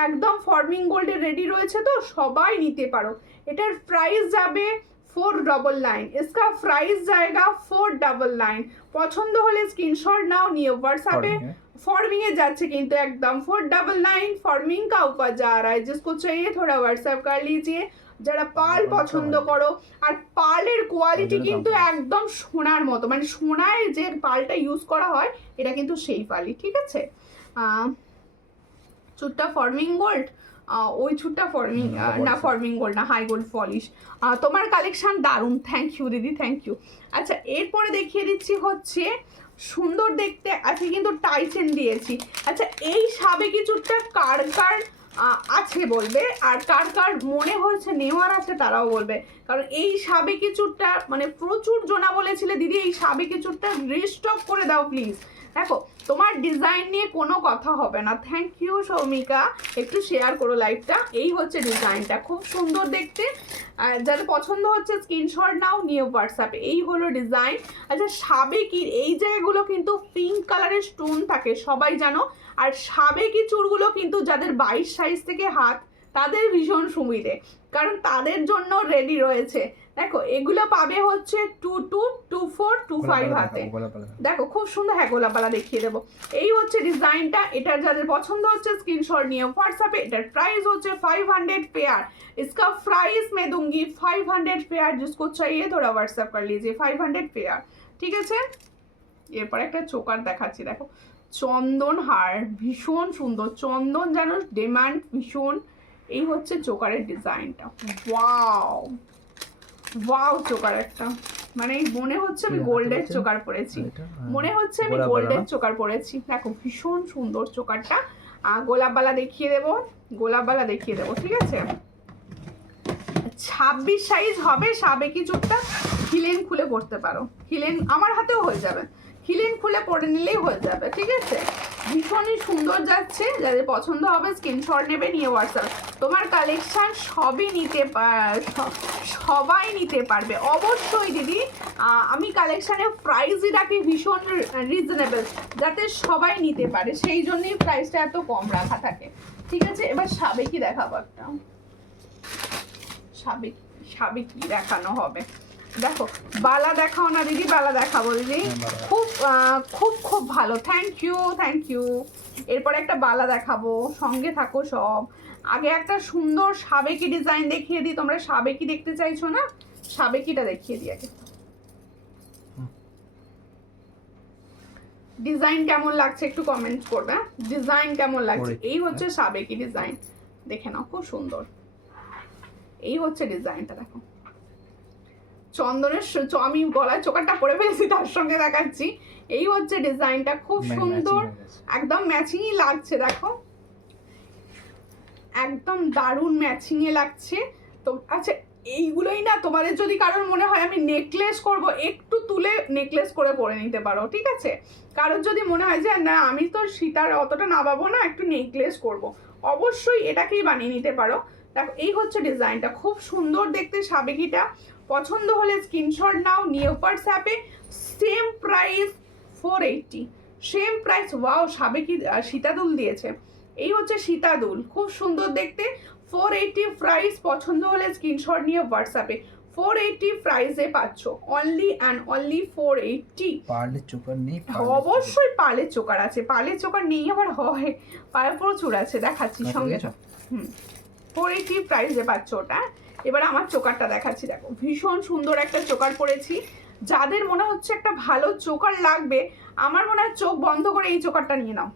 একদম ফর্মিং গোল্ডের রেডি রয়েছে, তো সবাই নিতে পারো। এটার প্রাইস যাবে 499, इसका प्राइस जाएगा 499। পছন্দ হলে স্ক্রিনশট নাও, নিয়ে হোয়াটসঅ্যাপে। फॉर्मिंग है जाच्छे किंतु एकदम 499 फॉर्मिंग का ऊपर जा रहा है। जिसको चाहिए थोड़ा व्हाट्सएप कर लीजिए। যারা পার্ল পছন্দ করো, আর পার্লের কোয়ালিটি কিন্তু একদম সোনার মতো, মানে সোনায় যে পার্লটা ইউজ করা হয় এটা কিন্তু সেই পার্লই। ঠিক আছে, চুটটা ফর্মিং গোল্ড, ওই চুটটা ফর্মিং না, ফর্মিং গোল্ড না, হাই গোল্ড পলিশ। তোমার কালেকশন দারুণ, থ্যাংক ইউ দিদি, থ্যাংক ইউ। আচ্ছা এরপরে দেখিয়ে দিচ্ছি হচ্ছে সুন্দর দেখতে আছে কিন্তু টাই চেন দিয়েছি। আচ্ছা এই সাবেকি চুটটা কার কার আছে বলবে, আর কার কার মনে হয়েছে নেওয়ার আছে তারাও বলবে। কারণ এই সাবেকি চুরটা মানে প্রচুর জনা বলেছিলে দিদি এই সাবেকি চুরটা রিস্টক করে দাও প্লিজ। দেখো তোমার ডিজাইন নিয়ে কোনো কথা হবে না। থ্যাংক ইউ সৌমিকা, একটু শেয়ার করো লাইভটা। এই হচ্ছে ডিজাইনটা, খুব সুন্দর দেখতে। যাদের পছন্দ হচ্ছে স্ক্রিনশট নাও, নিয়ে হোয়াটসঅ্যাপে। এই হলো ডিজাইন। আচ্ছা সাবেকির এই জায়গাগুলো কিন্তু পিঙ্ক কালারের স্টোন থাকে সবাই জানো, আর সাবেকি চুরগুলো কিন্তু যাদের 22 সাইজ থেকে হাত তাদের ভীষণ সুবিধে, কারণ তাদের জন্য রেডি রয়েছে। দেখো এগুলো পাবে হচ্ছে 22, 24, 25 হাতে। দেখো খুব সুন্দর, হ্যাঁ গোলাপালা দেখিয়ে দেবো। এই হচ্ছে ডিজাইনটা। এটার যাদের পছন্দ হচ্ছে স্ক্রিনশট নিয়ে হোয়াটসঅ্যাপে। এটার প্রাইস হচ্ছে 500 पेयर। इसका प्राइस मैं दूंगी 500 पेयर, जिसको चाहिए थोड़ा व्हाट्सएप कर लीजिए 500 पेयर, ঠিক আছে। এরপর একটা চোকার দেখাচ্ছি, দেখো চন্দন হার, ভীষণ সুন্দর চন্দন, যেন ডিমান্ড ভীষণ। এই হচ্ছে চোকারের ডিজাইনটা, ওয়াও ওয়াও চোকার একটা, মানে মনে হচ্ছে আমি গোল্ডের চোকার পরেছি, মনে হচ্ছে আমি গোল্ডের চোকার পরেছি। দেখো ভীষণ সুন্দর চোকারটা। গোলাপবালা দেখিয়ে দেবো, গোলাপবালা দেখিয়ে দেবো, ঠিক আছে। 26 সাইজ হবে সাবেকি চুরটা। হিলেন খুলে পড়তে পারো, হিলেন আমার হাতেও হয়ে যাবে, হিলেন খুলে পরে নিলেই হয়ে যাবে, ঠিক আছে। ভীষণই সুন্দর যাচ্ছে, যাদের পছন্দ হবে স্ক্রিনশট নেবে, নিয়ে হোয়াটসঅ্যাপ। তোমার কালেকশন সবই সবাই নিতে পারবে অবশ্যই দিদি। আমি কালেকশানের প্রাইসই রাখি ভীষণ রিজনেবল, যাতে সবাই নিতে পারে, সেই জন্যই প্রাইসটা এত কম রাখা থাকে, ঠিক আছে। এবার সাবেকি দেখাবো একটা, সাবেকি দেখানো হবে। দেখো বালা দেখাও না দিদি, বালা দেখাবো দিদি, খুব খুব খুব ভালো, থ্যাংক ইউ থ্যাংক ইউ। এরপরে একটা বালা দেখাবো, সঙ্গে থাকো সব। আগে একটা সুন্দর সাবেকি ডিজাইন দেখিয়ে দিই, তোমরা সাবেকি দেখতে চাইছো না, সাবেকিটা দেখিয়ে দিই আগে। ডিজাইন কেমন লাগছে একটু কমেন্ট করবে, ডিজাইন কেমন লাগছে। এই হচ্ছে সাবেকি ডিজাইন, দেখে নাও খুব সুন্দর। এই হচ্ছে ডিজাইনটা, দেখো চন্দনের আমি গলায় চোকারটা পরে ফেলেছি তার সঙ্গে দেখাচ্ছি। এই হচ্ছে ডিজাইনটা, খুব সুন্দর, একদম ম্যাচিংই লাগছে, দেখো একদম দারুণ ম্যাচিংয়ে লাগছে। তো আচ্ছা এইগুলোই না, তোমাদের যদি কারোর মনে হয় আমি নেকলেস করব, একটু তুলে নেকলেস করে পরে নিতে পারো, ঠিক আছে। কারোর যদি মনে হয় যে না আমি তো সীতার অতটা নামাবো না, একটু নেকলেস করব, অবশ্যই এটাকেই বানিয়ে নিতে পারো। দেখো এই হচ্ছে ডিজাইনটা, খুব সুন্দর দেখতে সাবেকিটা। পছন্দ হলে স্ক্রিনশট নাও, নিয়ে হোয়াটসঅ্যাপে। Same price 480, same price. Wow সাবেকি সীতাদুল দিয়েছে, এই হচ্ছে সীতাদুল, খুব সুন্দর দেখতে। 480 প্রাইস, পছন্দ হলে স্ক্রিনশট নিয়ে হোয়াটসঅ্যাপে। 480 প্রাইসে পাচ্ছ, অনলি অ্যান্ড অনলি 480। পার্লের চোকার নেই? অবশ্যই পার্লের চোকার আছে, পার্লের চোকার নেই আবার হয়, পায়ে প্রচুর আছে, দেখাচ্ছি সঙ্গে। 480 প্রাইসে পাচ্ছ ওটা। এবার আমার চোকারটা দেখাচ্ছি, দেখো ভীষণ সুন্দর একটা চোকার পরেছি। যাদের মনে হচ্ছে একটা ভালো চোকার লাগবে, আমার মনে হয় চোখ বন্ধ করে এই চোকারটা নিয়ে নাও,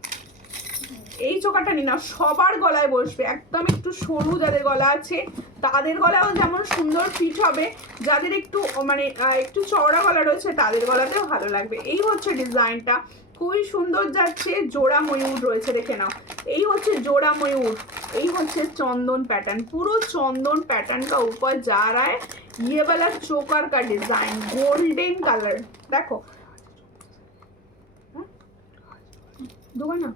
এই চোকারটা নিয়ে নাও, সবার গলায় বসবে, একদম একটু সরু যাদের গলা আছে তাদের গলাও যেমন সুন্দর ফিট হবে, যাদের একটু মানে একটু চওড়া গলা রয়েছে তাদের গলাতেও ভালো লাগবে। এই হচ্ছে ডিজাইনটা, খুবই সুন্দর যাচ্ছে। জোড়া ময়ূর রয়েছে, দেখে নাও, এই হচ্ছে জোড়া ময়ূর। এই হচ্ছে চন্দন पैटर्न, पूरा चंदन पैटर्न का ऊपर जा रहा है ये वाला चोकर का डिजाइन, गोल्डन कलर। देखो দুটো না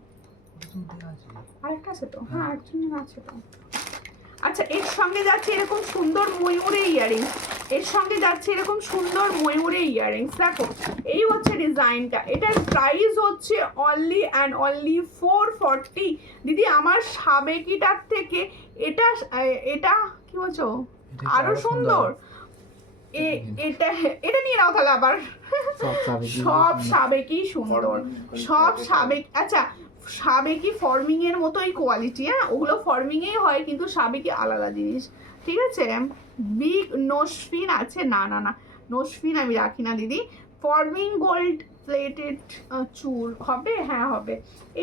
আরেকটা আছে তো, হ্যাঁ একজন আছে তো। আচ্ছা এর সঙ্গে যাচ্ছে এরকম সুন্দর ময়ূরে ইয়ারিংস, এর সঙ্গে যাচ্ছে এরকম সুন্দর ময়ূরে ইয়ারিংস। দেখো এই হচ্ছে ডিজাইনটা, এটার প্রাইস হচ্ছে অনলি অ্যান্ড অনলি 440। দিদি আমার সাবেকিটার থেকে এটা এটা কি বলছো আরো সুন্দর, এটা এটা নিয়ে নাও তাহলে আবার। সব সাবেকি সুন্দর, সব সাবেক। আচ্ছা সাবেকি ফর্মিং এর মতোই কোয়ালিটি, হ্যাঁ ওগুলো ফর্মিং এই হয়, কিন্তু সাবেকি আলাদা জিনিস, ঠিক আছে। বিগ নোসফিন আছে, না না না নোসফিন আমি রাখি না দিদি। ফর্মিং গোল্ড প্লেটেড চুল হবে, হ্যাঁ হবে।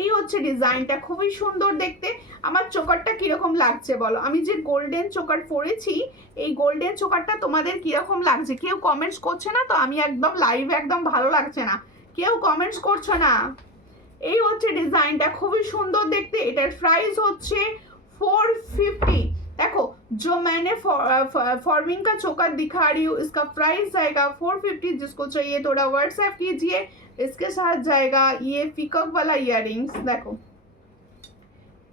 এই হচ্ছে ডিজাইনটা, খুবই সুন্দর দেখতে। আমার চোকারটা কিরকম লাগছে বলো, আমি যে গোল্ডেন চোকার পরেছি এই গোল্ডেন চোকারটা তোমাদের কিরকম লাগছে? কেউ কমেন্টস করছে না তো, আমি একদম লাইভে একদম ভালো লাগছে না, কেউ কমেন্টস করছো না। এই হচ্ছে ডিজাইনটা, খুবই সুন্দর দেখতে। এটার প্রাইস হচ্ছে 450, देखो जो मैंने फॉर्मिंग का चोकर दिखा रही हूँ इसका प्राइस जाएगा 450। जिसको चाहिए थोड़ा व्हाट्सएप कीजिए। इसके साथ जाएगा ये पिकअप वाला ইয়ারিংস। দেখো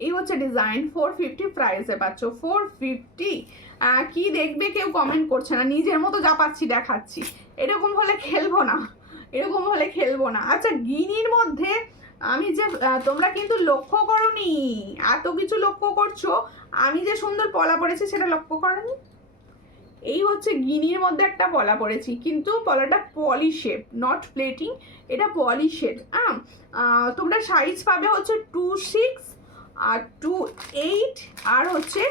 এই হচ্ছে ডিজাইন 450 প্রাইসে পাচ্ছ 450। কি দেখবে কেউ কমেন্ট করছে না, নিজের মতো যা পাচ্ছি দেখাচ্ছি। এরকম হলে খেলবো না, এরকম হলে খেলবো না। আচ্ছা গিনির মধ্যে আমি যে তোমরা কিন্তু লক্ষ্য করনি, এত কিছু লক্ষ্য করছো, আমি যে সুন্দর পলা পড়েছি সেটা লক্ষ্য করনি। এই হচ্ছে গিনির মধ্যে একটা পলা পড়েছি, কিন্তু পলাটা পলিশেড, নট প্লেটিং, এটা পলিশেড। তোমরা সাইজ পাবে হচ্ছে 26 আর 28 আর হচ্ছে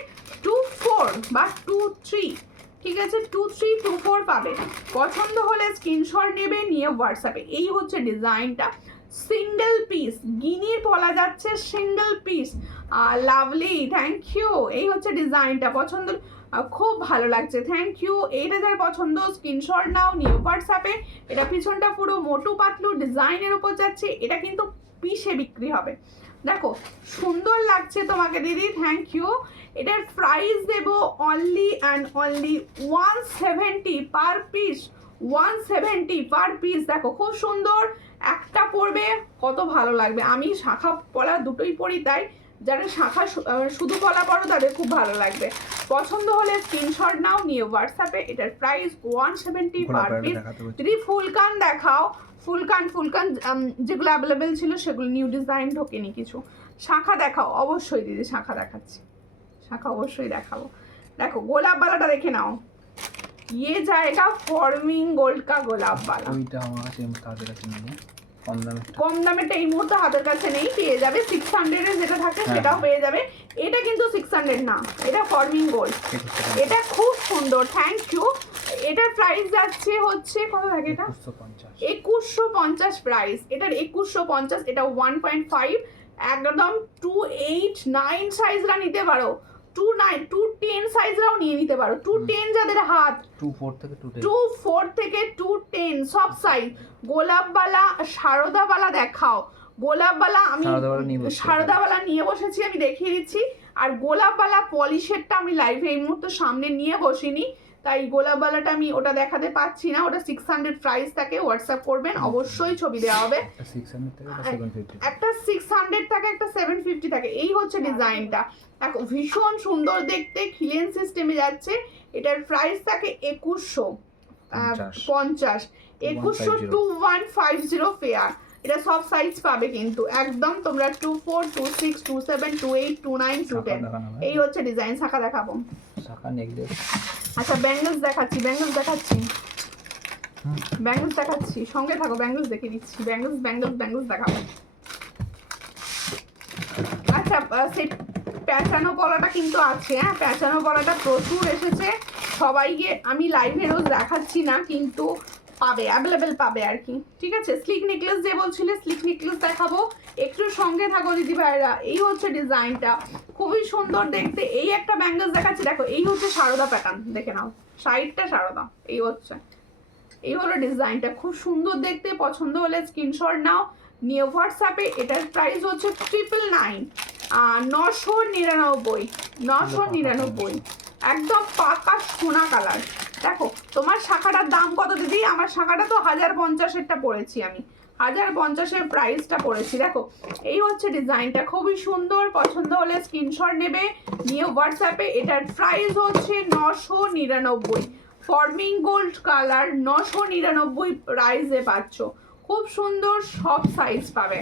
24 বা 23, ঠিক আছে 23 24 পাবে। পছন্দ হলে স্ক্রিনশট নেবে, নিয়ে হোয়াটসঅ্যাপে। এই হচ্ছে ডিজাইনটা, সিঙ্গেল পিস গিনির পলা যাচ্ছে, single piece. Lovely, thank you. এই হচ্ছে ডিজাইনটা, পছন্দ খুব ভালো লাগছে, থ্যাংক ইউ। এইটা যার পছন্দ স্ক্রিনশট নাও, নিউ হোয়াটসঅ্যাপে। এটা পিছনটা পুরো মোটু পাতলু ডিজাইনের উপর যাচ্ছে, এটা কিন্তু পিসে বিক্রি হবে। দেখো সুন্দর লাগছে তোমাকে দিদি, থ্যাংক ইউ। এটার প্রাইস দেব only and only 170 per piece, 170 per piece. দেখো খুব সুন্দর, একটা পরবে কত ভালো লাগবে। আমি শাখা পলা দুটোই পরি, তাই যারা শাখা শুধু পলা পরো তাদের খুব ভালো লাগবে। পছন্দ হলে স্ক্রিনশট নাও, নিয়ে হোয়াটসঅ্যাপে। এটার প্রাইস 170 পার পিস। যদি ফুলকান দেখাও, ফুলকান যেগুলো অ্যাভেলেবেল ছিল সেগুলো নিউ ডিজাইন ঢোকেনি কিছু। শাখা দেখাও, অবশ্যই দিদি শাখা দেখাচ্ছি, শাখা অবশ্যই দেখাবো। দেখো গোলাপ বালাটা দেখে নাও, ये जाएगा ফর্মিং গোল্ড কা গোলাপ বালা। ওইটা আমার কাছে তাদের কাছে নেই, কম দামে। কম দামেরটা এই মুহূর্তে হাতের কাছে নেই, পেয়ে যাবে 600 এর যেটা থাকে সেটাও পেয়ে যাবে। এটা কিন্তু 600 না, এটা ফর্মিং গোল্ড, এটা খুব সুন্দর, থ্যাংক ইউ। এটার প্রাইস যাচ্ছে হচ্ছে কত থাকে এটা 2150 প্রাইস, এটার 2150। এটা 1.5 একদম 289 সাইজরা নিতে পারো, 210 সাইজরাও নিয়ে নিতে পারো। 210 যাদের হাত, 24 থেকে 210 সব সাইজ। গোলাপবালা শারদাবালা দেখাও, গোলাপবালা আমি শারদাবালা নিয়ে বসেছি, আমি দেখিয়ে দিচ্ছি। আর গোলাপবালা পলিশেরটা আমি লাইভে এই মুহূর্তে সামনে নিয়ে বসিনি, তাই গোলাপবালাটা আমি ওটা দেখাতে পাচ্ছি না। ওটা 600 প্রাইস থাকে, হোয়াটসঅ্যাপ করবেন অবশ্যই ছবি দেওয়া হবে। একটা 600 থাকে, একটা 750 থাকে। এই হচ্ছে ডিজাইনটা, দেখো ভীষণ সুন্দর দেখতে, খিলেন সিস্টেমে যাচ্ছে। এটার প্রাইস থাকে 2150, 2150 ফেয়ার। এটা সব সাইজ পাবে কিন্তু একদম, তোমরা 24 26 27 28 29 210। এই হচ্ছে ডিজাইন। শাখা দেখাবো, শাখা নেকলেস। আচ্ছা ব্যাঙ্গলস দেখাচ্ছি, ব্যাঙ্গলস দেখাচ্ছি, ব্যাঙ্গলস দেখাচ্ছি, সঙ্গে থাকো, ব্যাঙ্গলস দেখিয়ে দিচ্ছি। ব্যাঙ্গলস দেখাবো। আচ্ছা সেই প্যাঁচানো পলাটা কিন্তু আছে, হ্যাঁ প্যাঁচানো পলাটা প্রচুর এসেছে। সবাইকে আমি লাইভে রোজ দেখাচ্ছি না, কিন্তু পাবে, অ্যাভেলেবেল পাবে আর কি, ঠিক আছে। স্লিক নেকলেস যে বলছিলে, স্লিক নেকলেস দেখাবো, একটু সঙ্গে থাকো দিদি ভাইরা। এই হচ্ছে ডিজাইনটা, খুবই সুন্দর দেখতে। এই একটা ব্যাঙ্গলস দেখাচ্ছি, দেখো এই হচ্ছে সারদা প্যাটার্ন, দেখে নাও সাইডটা সারদা। এই হচ্ছে, এই হলো ডিজাইনটা, খুব সুন্দর দেখতে। পছন্দ হলে স্ক্রিনশট নাও, নিয়ে হোয়াটসঅ্যাপে। এটার প্রাইস হচ্ছে 999, 999, একদম পাকা সোনা কালার। দেখো তোমার শাখাটার দাম কত দিদি? আমার শাখাটা তো 1050-এরটা পড়েছি আমি, 1050-এর প্রাইসটা পড়েছি। দেখো এই হচ্ছে ডিজাইনটা, খুবই সুন্দর। পছন্দ হলে স্ক্রিনশট নেবে, নিয়ে হোয়াটসঅ্যাপে। এটার প্রাইস হচ্ছে 999, ফর্মিং গোল্ড কালার, 999 প্রাইসে পাচ্ছ। খুব সুন্দর, সব সাইজ পাবে,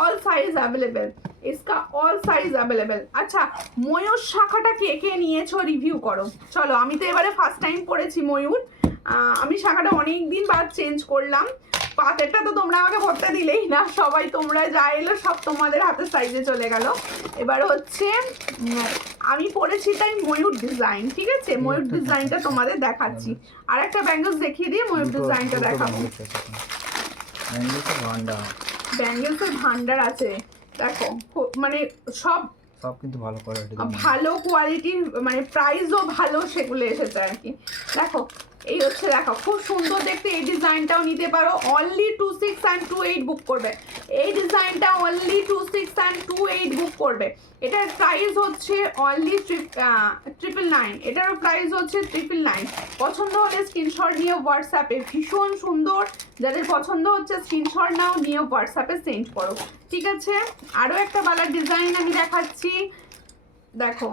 অল সাইজ অ্যাভেলেবেল, इसका অল সাইজ অ্যাভেলেবেল। আচ্ছা ময়ূর শাখাটা কে কে নিয়েছো রিভিউ করো। চলো আমি তো এবারে ফার্স্ট টাইম পড়েছি ময়ূর, আমি শাখাটা অনেক দিন বাদ চেঞ্জ করলাম। পাতেরটা তো তোমরা আমাকে পড়তে দিলেই না, সবাই তোমরা যা এলো সব তোমাদের হাতের সাইজে চলে গেল। এবার হচ্ছে আমি পড়েছি তাই ময়ূর ডিজাইন, ঠিক আছে, ময়ূর ডিজাইনটা তোমাদের দেখাচ্ছি। আর একটা ব্যাঙ্গলস দেখিয়ে দিয়ে ময়ূর ডিজাইনটা দেখাবো। ব্যাঙ্গলসের ভান্ডার আছে, দেখো মানে সব সব কিন্তু ভালো কোয়ালিটি, ভালো কোয়ালিটির, মানে প্রাইসও ভালো সেগুলো এসেছে আর কি। দেখো এই হচ্ছে, দেখো খুব সুন্দর দেখতে, এই ডিজাইনটাও নিতে পারো। অনলি 26 and 28 বুক করবে এই ডিজাইনটা, অনলি 26 and 28 বুক করবে। এটার প্রাইস হচ্ছে অনলি 999, এটারও প্রাইস হচ্ছে 999। পছন্দ হলে স্ক্রিনশট নিয়ে হোয়াটসঅ্যাপে, ভীষণ সুন্দর, যাদের পছন্দ হচ্ছে স্ক্রিনশট নাও, নিয়ে হোয়াটসঅ্যাপে সেন্ড করো, ঠিক আছে। আরও একটা বালার ডিজাইন আমি দেখাচ্ছি, দেখো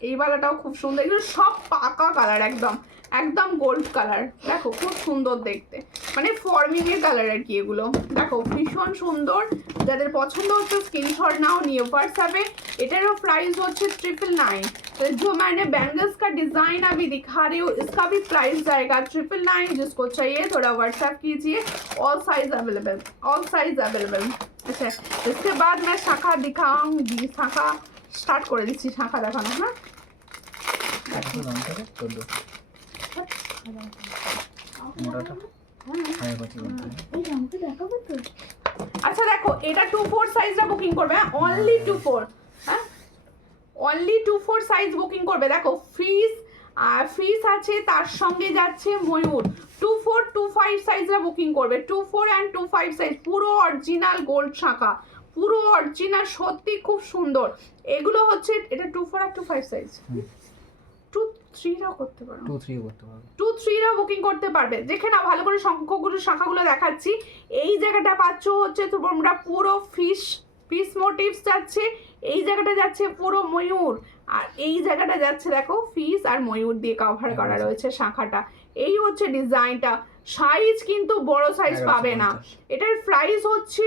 এই বালাটাও খুব সুন্দর, এগুলো সব পাকা কালার, একদম একদম গোল্ড কালার, দেখো খুব সুন্দর দেখতে, মানে ফর্মিং এর কালার আর কি এগুলো, দেখো ভীষণ সুন্দর। যাদের পছন্দ হচ্ছে স্ক্রিনশট नाउ নিয়ে व्हाट्सएप। এটারও प्राइस হচ্ছে 999। तो जो मैंने बैंगल्स का डिजाइन अभी दिखा रही हूँ इसका भी प्राइस जाएगा 999। जिसको चाहिए थोड़ा व्हाट्सएप कीजिए, all size available, all size available. अच्छा, इसके बाद मैं शाखा दिखाऊंगी, शाखा स्टार्ट করে দিচ্ছি শাখা দেখানো। হ্যাঁ আচ্ছা দেখো এটা 24 সাইজটা বুকিং করবে, অনলি 24, হ্যাঁ অনলি 24 সাইজ বুকিং করবে। দেখো ফিস আছে, তার সঙ্গে যাচ্ছে ময়ূর। 24 25 সাইজটা বুকিং করবে, 24 and 25 সাইজ, পুরো অরিজিনাল গোল্ড শাখা, পুরো অরিজিনাল, সত্যি খুব সুন্দর। এগুলো হচ্ছে এটা 24 আর 25 সাইজ, 2-3 করতে পারো, 2-3 বুকিং করতে পারবে। দেখে না ভালো করে সংখ্যাগুলো, শাখাগুলো দেখাচ্ছি। এই জায়গাটা পাচ্ছ হচ্ছে তোমরা পুরো পিস মোটিভস যাচ্ছে, এই জায়গাটা যাচ্ছে পুরো ময়ূর, আর এই জায়গাটা যাচ্ছে দেখো ফিস আর ময়ূর দিয়ে কভার করা রয়েছে শাখাটা। এই হচ্ছে ডিজাইনটা। সাইজ কিন্তু বড় সাইজ পাবে না। এটার প্রাইস হচ্ছে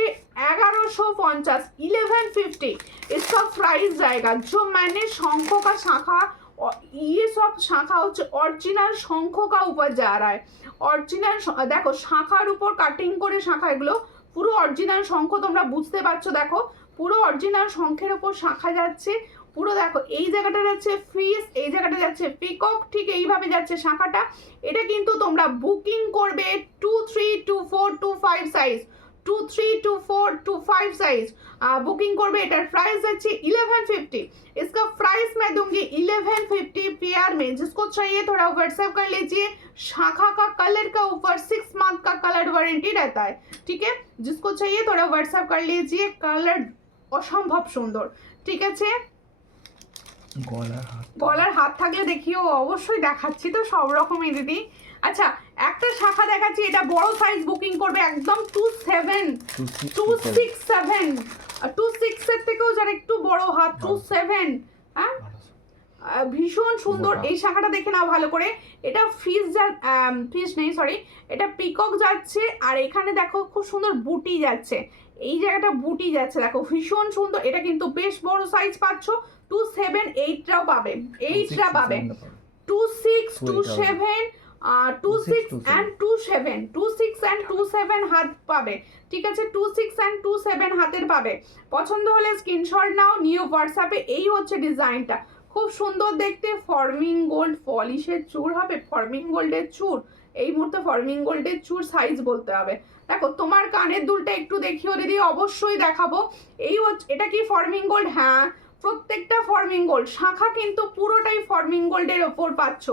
1150, 1150 इसका प्राइस जाएगा। जो मैंने शंखों का शाखा, ये सब शाखा হচ্ছে অরিজিনাল শঙ্খ কা উপর যা রা है, অরিজিনাল দেখো শাখার উপর কাটিং করে শাখা, এগুলো পুরো অরিজিনাল শঙ্খ, তোমরা বুঝতে পারছো, দেখো পুরো অরিজিনাল শঙ্খের উপর শাখা যাচ্ছে পুরো। দেখো এই জায়গাটা যাচ্ছে ফিস, এই জায়গাটা যাচ্ছে পিকক, ঠিক এইভাবে যাচ্ছে শাখাটা। এটা কিন্তু তোমরা বুকিং করবে 23, 24, 25 সাইজ, 23, 24, 25 साइज बुकिंग करबे। एटार प्राइस है 1150। इसका प्राइस मैं दूंगी 1150 पेयर में। जिसको चाहिए थोड़ा व्हाट्सएप कर लीजिए। शाखा का कलर का ऊपर 6 मंथ का कलर वारंटी रहता है, ठीक है। जिसको चाहिए थोड़ा व्हाट्सएप कर लीजिए। कलर असम्भव सुंदर, ठीक है। গলার হাত থাকলে দেখিও, অবশ্যই দেখাচ্ছি তো সব রকমই দিদি। আচ্ছা একটা শাখা দেখাচ্ছি, এটা বড় সাইজ বুকিং করবে একদম 267 এর থেকেও যারা একটু বড় হাত 27, হ্যাঁ ভীষণ সুন্দর। এই শাখাটা দেখে নাও ভালো করে। এটা ফিস নেই সরি, এটা পিকক যাচ্ছে, আর এখানে দেখো খুব সুন্দর বুটি যাচ্ছে, এই জায়গাটা বুটি যাচ্ছে, দেখো ভীষণ সুন্দর। এটা কিন্তু বেশ বড় সাইজ পাচ্ছ, 27-8টাও পাবে, 8টা পাবে, 26, 27, 26 and 27, 26 and 27 হাত পাবে, ঠিক আছে। 26 and 27 হাতের পাবে। পছন্দ হলে স্ক্রিনশট নাও, নিউ হোয়াটসঅ্যাপে। এই হচ্ছে ডিজাইনটা, খুব সুন্দর দেখতে। ফর্মিং গোল্ড পলিশের চূড় হবে, ফর্মিং গোল্ডের চূড়, এই মুহূর্তে ফর্মিং গোল্ডের চূড় সাইজ বলতে হবে। দেখো তোমার কানের দুলটা একটু দেখিও দিদি, অবশ্যই দেখাবো। এই হচ্ছে, এটা কি ফর্মিং গোল্ড? হ্যাঁ প্রত্যেকটা ফর্মিং গোল্ড, শাখা কিন্তু পুরোটাই ফর্মিং গোল্ডের ওপর পাচ্ছ,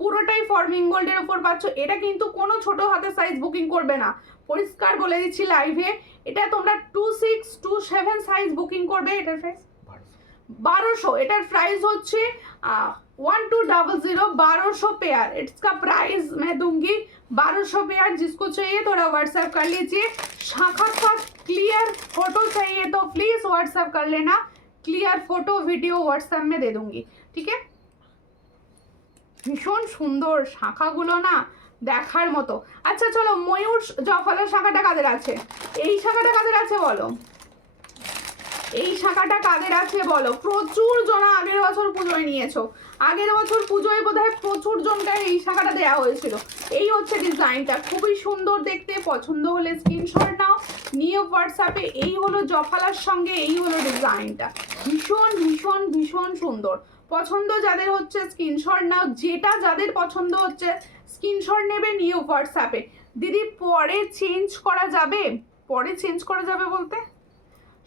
পুরোটাই ফর্মিং গোল্ডের ওপর পাচ্ছ। এটা কিন্তু কোনো ছোট হাতের সাইজ বুকিং করবে না, পরিষ্কার বলে দিচ্ছি লাইভে। এটা তোমরা 26, 27 সাইজ বুকিং করবে। এটার প্রাইস 1200। এটার প্রাইস হচ্ছে 1200, 1200 पेयर। इसका प्राइस मैं दूंगी 1200 पेयर। जिसको चाहिए थोड़ा व्हाट्सएप कर लीजिए। शाखा का क्लियर फोटो चाहिए तो प्लीज व्हाट्सएप कर लेना, क्लियर फोटो वीडियो व्हाट्सएप में दे दूंगी, ठीक है। ভীষণ সুন্দর শাখাগুলো না, দেখার মতো। আচ্ছা চলো ময়ূর জফলার শাখাটা কাদের আছে, এই শাখাটা কাদের আছে বলো, এই শাখাটা কাদের আছে বলো। প্রচুর জনা আগের বছর পুজোয় নিয়েছো, আগের বছর পুজোয় বোধহয় প্রচুর জনকে এই শাখাটা দেওয়া হয়েছিল। এই হচ্ছে ডিজাইনটা, খুবই সুন্দর দেখতে। পছন্দ হলে স্ক্রিনশট নাও, নিয়ে হোয়াটসঅ্যাপে। এই হলো জফলার সঙ্গে এই হলো ডিজাইনটা, ভীষণ ভীষণ ভীষণ সুন্দর। পছন্দ যাদের হচ্ছে স্ক্রিনশট নাও, যেটা যাদের পছন্দ হচ্ছে স্ক্রিনশট নেবে, নিয়ে হোয়াটসঅ্যাপে। দিদি পরে চেঞ্জ করা যাবে, পরে চেঞ্জ করা যাবে বলতে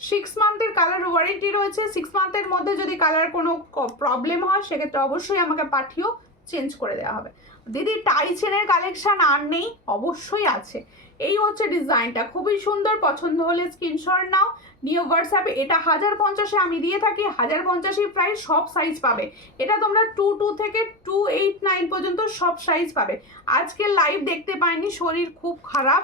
6 মান্থের কালার ওয়ারেন্টি রয়েছে। 6 মান্থের মধ্যে যদি কালার কোনো প্রবলেম হয় সেক্ষেত্রে অবশ্যই আমাকে পাঠিও, চেঞ্জ করে দেওয়া হবে। দিদি টাই চেনের কালেকশন আর নেই? অবশ্যই আছে। এই হচ্ছে ডিজাইনটা, খুবই সুন্দর, পছন্দ হলে স্ক্রিনশট নাও, নিয়ে হোয়াটসঅ্যাপে। এটা 1050-এ আমি দিয়ে থাকি, 1050-ই প্রায় সব সাইজ পাবে। এটা তোমরা 22 থেকে 289 পর্যন্ত সব সাইজ পাবে। আজকে লাইভ দেখতে পাইনি, শরীর খুব খারাপ।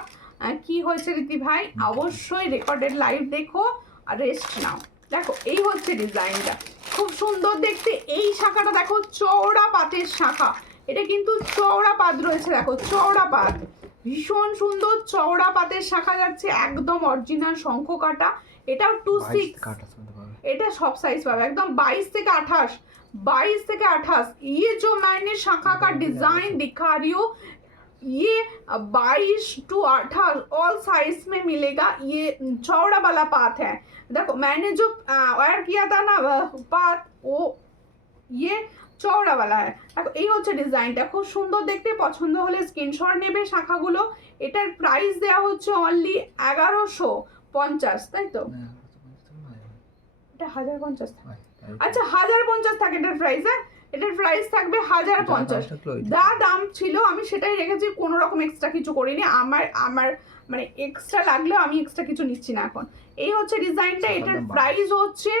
কি হয়েছে রীতি ভাই? অবশ্যই রেকর্ডেড লাইভ দেখো আর রেস্ট নাও। দেখো এই হচ্ছে ডিজাইনটা, খুব সুন্দর দেখতে। এই শাখাটা দেখো, চওড়া পাতের শাখা, এটা কিন্তু চওড়া পাত রয়েছে, দেখো চওড়া পাত, ভীষণ সুন্দর চওড়া পাতের শাখা যাচ্ছে, একদম অরিজিনাল শঙ্খ কাটা। এটাও 26, এটা সব সাইজ পাবে একদম 22 থেকে 28, 22 থেকে 28। ये जो मैंने शाखा का डिजाइन दिखा रही हूँ, ये 22 to 28 ऑल साइज में मिलेगा। ये चौड़ा वाला पात है। देखो मैंने जो वायर किया था ना पात, वो ये চওড়া वाला है। দেখো এই হচ্ছে ডিজাইনটা, খুব সুন্দর দেখতে, পছন্দ হলে স্ক্রিনশট নেবে শাখাগুলো। এটার প্রাইস দেওয়া হচ্ছে অনলি 1150, তাই তো? এটা 1050 থাকে। আচ্ছা 1050 থাকে এটার প্রাইস। হ্যাঁ, এটার প্রাইস থাকবে 1050। যা দাম ছিল আমি সেটাই রেখেছি, কোনো রকম এক্সট্রা কিছু করিনি। আমার মানে এক্সট্রা লাগলেও আমি এক্সট্রা কিছু নিচ্ছি না এখন। এই হচ্ছে ডিজাইনটা, এটার প্রাইস হচ্ছে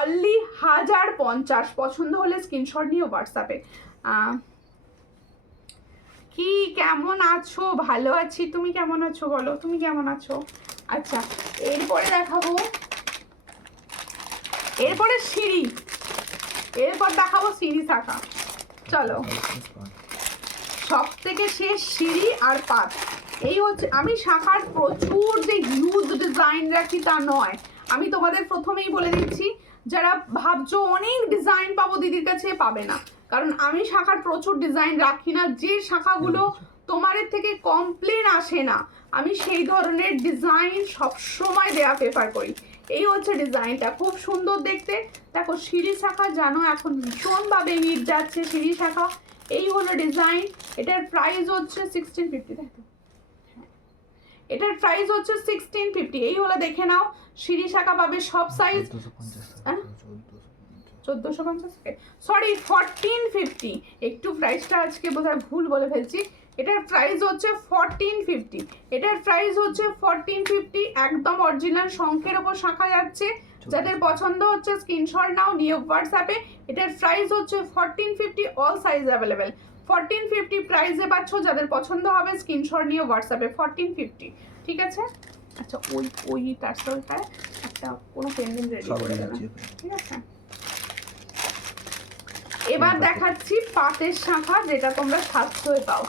অনলি 1050। পছন্দ হলে স্ক্রিনশট নিয়ে হোয়াটসঅ্যাপে। কি কেমন আছো? ভালো আছি, তুমি কেমন আছো বলো, তুমি কেমন আছো? আচ্ছা এরপরে দেখাবো, এরপরে সিঁড়ি, এরপর দেখাবো সিঁড়ি শাখা। চলো, সব থেকে শেষ সিঁড়ি আর পাত। এই হচ্ছে, আমি শাখার প্রচুর যে হিউজ ডিজাইন রাখি তা নয়, আমি তোমাদের প্রথমেই বলে দিচ্ছি, যারা ভাবছো অনেক ডিজাইন পাবো দিদির কাছে, পাবে না। কারণ আমি শাখার প্রচুর ডিজাইন রাখি না, যে শাখাগুলো তোমাদের থেকে কমপ্লেন আসে না, আমি সেই ধরনের ডিজাইন সবসময় দেওয়া প্রেফার করি। এই হচ্ছে ডিজাইনটা, খুব সুন্দর দেখতে। দেখো সিঁড়ি শাখা জানো এখন ভীষণভাবে হিট যাচ্ছে সিঁড়ি শাখা। এই হলো ডিজাইন, এটার প্রাইস হচ্ছে 1650, তাই তো? এটার প্রাইস হচ্ছে 1650। এই হলো, দেখে নাও, সিঁড়ি শাখা পাবে সব সাইজ। 1450, সরি 1450, একটু প্রাইসটা আজকে বোধহয় ভুল বলে ফেলছি। এটার প্রাইস হচ্ছে 1450, এটার প্রাইস হচ্ছে 1450, একদম অরিজিনাল শঙ্খের ওপর শাখা যাচ্ছে। যাদের পছন্দ হচ্ছে স্ক্রিনশট নাও, নিয়ে হোয়াটসঅ্যাপে। এটার প্রাইস হচ্ছে 1450, অল সাইজ অ্যাভেলেবেল। 1450 প্রাইসে পাচ্ছ, যাদের পছন্দ হবে স্ক্রিনশট নিয়ে হোয়াটসঅ্যাপে 1450, ঠিক আছে? আচ্ছা ওই টার্সেলটায় একটা কোনো পেন্ডেন্ট রেডি করে দেবেন, ঠিক আছে? এবার দেখাচ্ছি পাতের শাখা, যেটা তোমরা 700-এ পাও।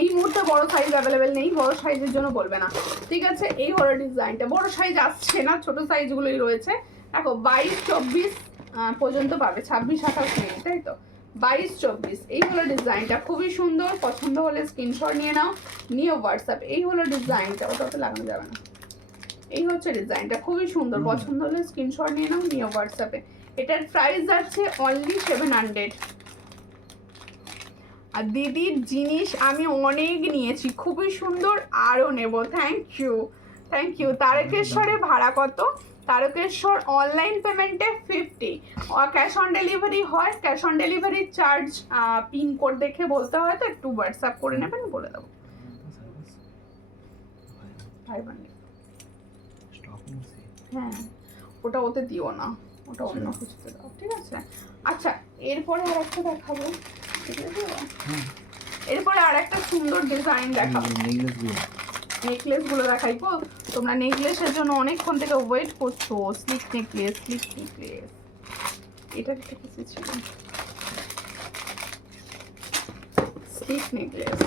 এই মুহূর্তে বড় সাইজ অ্যাভেলেবেল নেই, বড় সাইজের জন্য বলবে না, ঠিক আছে? এই হলো ডিজাইনটা, বড় সাইজ আসছে না, ছোট সাইজগুলোই রয়েছে। দেখো 22-24 পর্যন্ত পাবে, 26-28 নেই, তাই তো? 22-24, এই হলো ডিজাইনটা, খুবই সুন্দর। পছন্দ হলে স্ক্রিনশট নিয়ে নাও, নিয়ে হোয়াটসঅ্যাপ। এই হলো ডিজাইনটা, ওটা তো লাগানো যাবে না। এই হচ্ছে ডিজাইনটা, খুবই সুন্দর। পছন্দ হলে স্ক্রিনশট নিয়ে নাও, নিয়ে হোয়াটসঅ্যাপে। এটার প্রাইস যাচ্ছে অনলি 700। আর দিদির জিনিস আমি অনেক নিয়েছি, খুবই সুন্দর, আরও নেব। Thank you, thank you. তারকেশ্বরে ভাড়া কত? তারকেশ্বর অনলাইন পেমেন্টে 50, ক্যাশ অন ডেলিভারি হয়। Cash on delivery charge pincode দেখে বলতে হয়, তো একটু হোয়াটসঅ্যাপ করে নেবেন, বলে দেবো। হ্যাঁ, ওটা ওতে দিও না, ওটা অন্য কিছুতে দাও, ঠিক আছে? আচ্ছা এরপরে আর একটা দেখাবো, ঠিক আছে? এরপরে আর একটা সুন্দর ডিজাইন দেখাবো, নেকলেসগুলো দেখাই গো। তোমরা নেকলেসের জন্য অনেকক্ষণ থেকে ওয়েট করছো। স্লিক নেকলেস, স্লিক নেকলেস, এটা কিছু ছিল, স্লিক নেকলেস।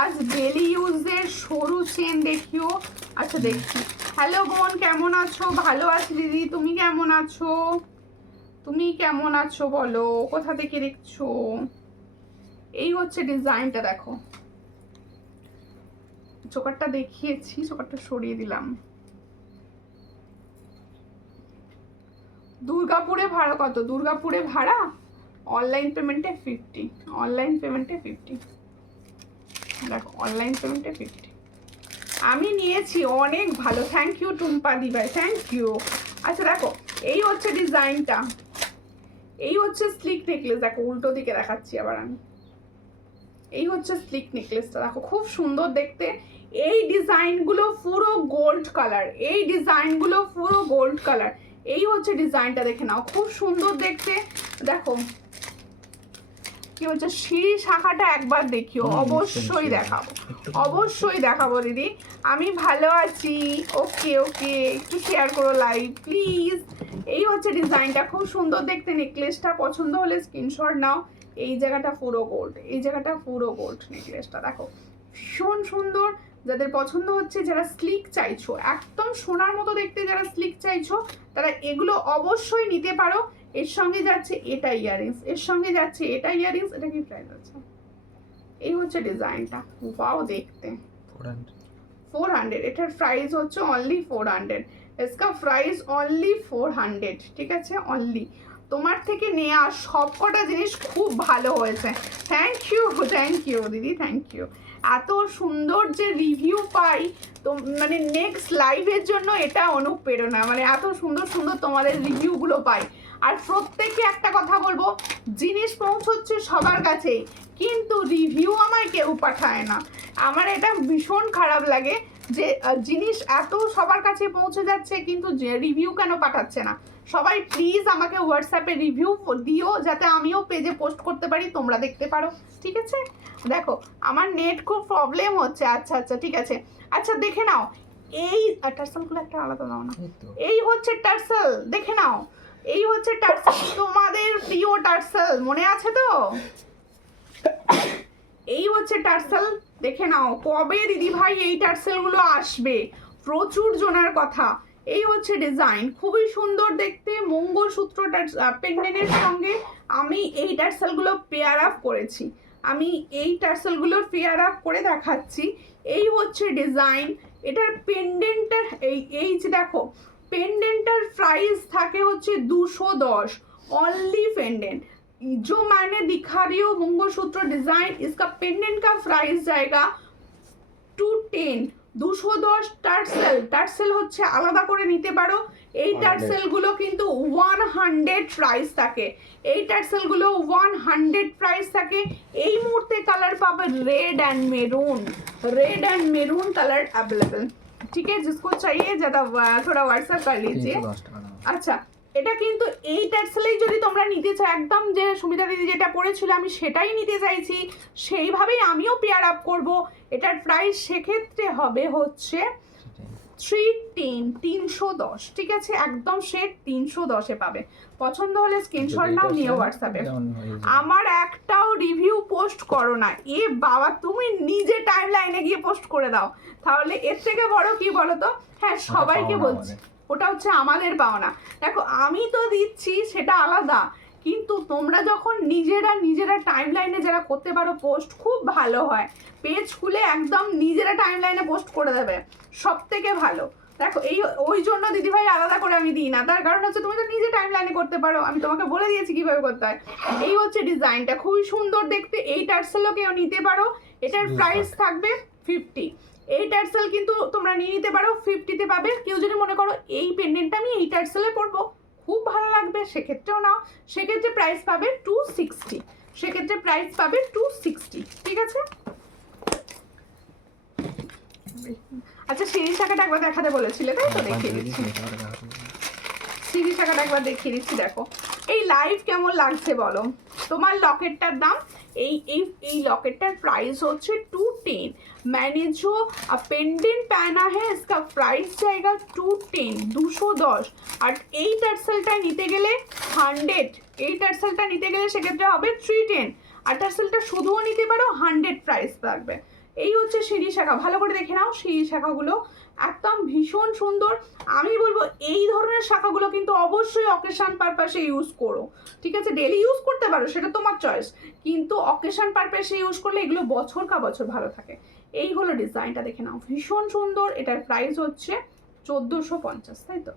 আজ ডেলি ইউজের সরু চেন দেখিও। আচ্ছা দেখছি। হ্যালো বোন, কেমন আছো? ভালো আছি দিদি, তুমি কেমন আছো? তুমি কেমন আছো বলো, কোথা থেকে দেখছো? এই হচ্ছে ডিজাইনটা, দেখো চোকারটা দেখিয়েছি, চোকারটা সরিয়ে দিলাম। দুর্গাপুরে ভাড়া কত? দুর্গাপুরে ভাড়া অনলাইন পেমেন্টে 50, অনলাইন পেমেন্টে 50, দেখো অনলাইন পেমেন্টে 50। আমি নিয়েছি, অনেক ভালো, থ্যাংক ইউ টুম্পা দি ভাই, থ্যাংক ইউ। আচ্ছা দেখো এই হচ্ছে ডিজাইনটা, এই হচ্ছে স্লিক নেকলেস, দেখো উল্টো দিকে দেখাচ্ছি আবার আমি। এই হচ্ছে স্লিক নেকলেসটা, দেখো খুব সুন্দর দেখতে। এই ডিজাইনগুলো পুরো গোল্ড কালার, এই ডিজাইনগুলো পুরো গোল্ড কালার। এই হচ্ছে ডিজাইনটা, দেখে নাও খুব সুন্দর দেখতে। দেখো কি হচ্ছে, সিঁড়ি শাখাটা একবার দেখিও, অবশ্যই দেখাবো, অবশ্যই দেখাবো দিদি। আমি ভালো আছি, ওকে ওকে, একটু শেয়ার করো লাইভ প্লিজ। এই হচ্ছে ডিজাইনটা, খুব সুন্দর দেখতে। নেকলেসটা পছন্দ হলে স্ক্রিনশট নাও। এই জায়গাটা পুরো গোল্ড, এই জায়গাটা পুরো গোল্ড। নেকলেসটা দেখো ভীষণ সুন্দর, যাদের পছন্দ হচ্ছে, যারা স্লিক চাইছো একদম সোনার মতো দেখতে, যারা স্লিক চাইছো তারা এগুলো অবশ্যই নিতে পারো। এর সঙ্গে যাচ্ছে এটা ইয়াররিংস, এর সঙ্গে যাচ্ছে এটা ইয়াররিংস। এটা কি প্রাইস আছে? এই হচ্ছে ডিজাইনটা, ওয়াও দেখতে। 400, এটার প্রাইস হচ্ছে অনলি 400, इसका প্রাইস অনলি 400, ঠিক আছে? অনলি তোমার থেকে নেওয়া সব কটা জিনিস খুব ভালো হয়েছে। থ্যাংক ইউ দিদি, থ্যাংক ইউ। এত সুন্দর যে রিভিউ পাই তো মানে নেক্সট লাইভের জন্য এটা অনুপ্রেরণা, মানে এত সুন্দর সুন্দর তোমাদের রিভিউগুলো পাই। আর প্রত্যেকে একটা কথা বলবো, জিনিস পৌঁছচ্ছে সবার কাছেই, কিন্তু রিভিউ আমায় কেউ পাঠায় না। আমার এটা ভীষণ খারাপ লাগে যে জিনিস এত সবার কাছে পৌঁছে যাচ্ছে কিন্তু রিভিউ কেন পাঠাচ্ছে না। সবাই প্লিজ আমাকে হোয়াটসঅ্যাপে রিভিউ দিও, যাতে আমিও পেজে পোস্ট করতে পারি, তোমরা দেখতে পারো, ঠিক আছে? দেখো আমার নেট খুব প্রবলেম হচ্ছে। আচ্ছা আচ্ছা ঠিক আছে। আচ্ছা দেখে নাও, এই টার্সেলগুলো একটা আলাদা দাও না। এই হচ্ছে টার্সেল, দেখে নাও, এই হচ্ছে টার্সেল, তোমাদের প্রিয় টার্সেল, মনে আছে তো? এই হচ্ছে টার্সেল, দেখে নাও। কবে দিদি ভাই এই টার্সেলগুলো আসবে? প্রচুর জনের কথা। এই হচ্ছে ডিজাইন, খুবই সুন্দর দেখতে। মঙ্গলসূত্র পেন্ডেন্টের সঙ্গে আমি এই টার্সেলগুলো পেয়ার আপ করেছি, আমি এই টার্সেলগুলো পেয়ার আপ করে দেখাচ্ছি। এই হচ্ছে ডিজাইন, এটার পেন্ডেন্টের এই যে দেখো, पेंडेंटर प्राइस থাকে হচ্ছে 210 ओनली पेंडेंट। जो मैंने दिखा रही हूँ मंगलसूत्र डिजाइन, इसका पेंडेंट का प्राइस जाएगा 210। 210 টার্সেল, টার্সেল হচ্ছে আলাদা করে নিতে পারো। এই টার্সেলগুলো কিন্তু 100 প্রাইস থাকে, এই টার্সেলগুলো 100 প্রাইস থাকে। এই মুহূর্তে কালার পাবে red and maroon, red and maroon colour available, ठीक है? जिसको चाहिए ज़्यादा थोड़ा व्हाट्सएप कर लीजिए। আচ্ছা এটা কিন্তু এই টার্সেলেই যদি তোমরা নিতে চাও, একদম যে সুমিতা দিদি যেটা পড়েছিল আমি সেটাই নিতে চাইছি, সেইভাবেই আমিও পেয়ার আপ করব। এটার প্রাইস সেক্ষেত্রে হবে হচ্ছে 310, ঠিক আছে? একদম সেট 310-এ পাবে। পছন্দ হলে স্ক্রিনশট নাও, নিও হোয়াটসঅ্যাপে। আমার একটাও রিভিউ পোস্ট করো না, এ বাবা তুমি নিজে টাইম লাইনে গিয়ে পোস্ট করে দাও, তাহলে এর থেকে বড় কি বলো তো? হ্যাঁ সবাইকে বলছি, ওটা হচ্ছে আমাদের পাওনা। দেখো আমি তো দিচ্ছি সেটা আলাদা, কিন্তু তোমরা যখন নিজেরা টাইম লাইনে যারা করতে পারো পোস্ট, খুব ভালো হয়। পেজ খুলে একদম নিজেরা টাইম লাইনে পোস্ট করে দেবে, সব থেকে ভালো। দেখো এই ওই জন্য দিদিভাই আলাদা করে আমি দিই না, তার কারণ হচ্ছে তুমি তো নিজে টাইম লাইনে করতে পারো, আমি তোমাকে বলে দিয়েছি কিভাবে করতে হয়। এই হচ্ছে ডিজাইনটা, খুবই সুন্দর দেখতে। এই টার্সেলও কেউ নিতে পারো, এটার প্রাইস থাকবে 50। এই টার্সেল কিন্তু তোমরা নিয়ে নিতে পারো, 50-তে পাবে। কেউ যদি মনে করো এই পেন্ডেন্টটা আমি এই টার্সেলে পরবো, খুব ভালো লাগবে, সেক্ষেত্রেও নাও। সেক্ষেত্রে প্রাইস পাবে 260, সেক্ষেত্রে প্রাইস পাবে 260, ঠিক আছে? আচ্ছা সিঁড়ি শাখাটা একবার দেখাতে বলেছিলে তাই তো, দেখিয়ে দিচ্ছি। সিঁড়ি শাখাটা একবার দেখিয়ে দিচ্ছি, দেখো এই লাইভ কেমন লাগছে বলো। তোমার লকেটটার দাম, এই লকেটটার प्राइस হচ্ছে 210। मैंने जो पेंडेंट पहना है इसका प्राइस जाएगा 210, 210। আর এই টার্সেলটা নিতে গেলে 100, এই টার্সেলটা নিতে গেলে সেক্ষেত্রে হবে 310। আর টার্সেলটা শুধুও নিতে পারো, 100 প্রাইস থাকবে। এই হচ্ছে সিঁড়ি শাখা, ভালো করে দেখে নাও। সিঁড়ি শাখাগুলো একদম ভীষণ সুন্দর। আমি বলবো এই ধরনের শাখাগুলো কিন্তু অবশ্যই অকেশন পারপাসে ইউজ করো, ঠিক আছে? ডেলি ইউজ করতে পারো, সেটা তোমার চয়েস, কিন্তু অকেশন পারপাসে ইউজ করলে এগুলো বছর কা বছর ভালো থাকে। এই হলো ডিজাইনটা, দেখে নাও ভীষণ সুন্দর। এটার প্রাইস হচ্ছে 1450, তাই তো?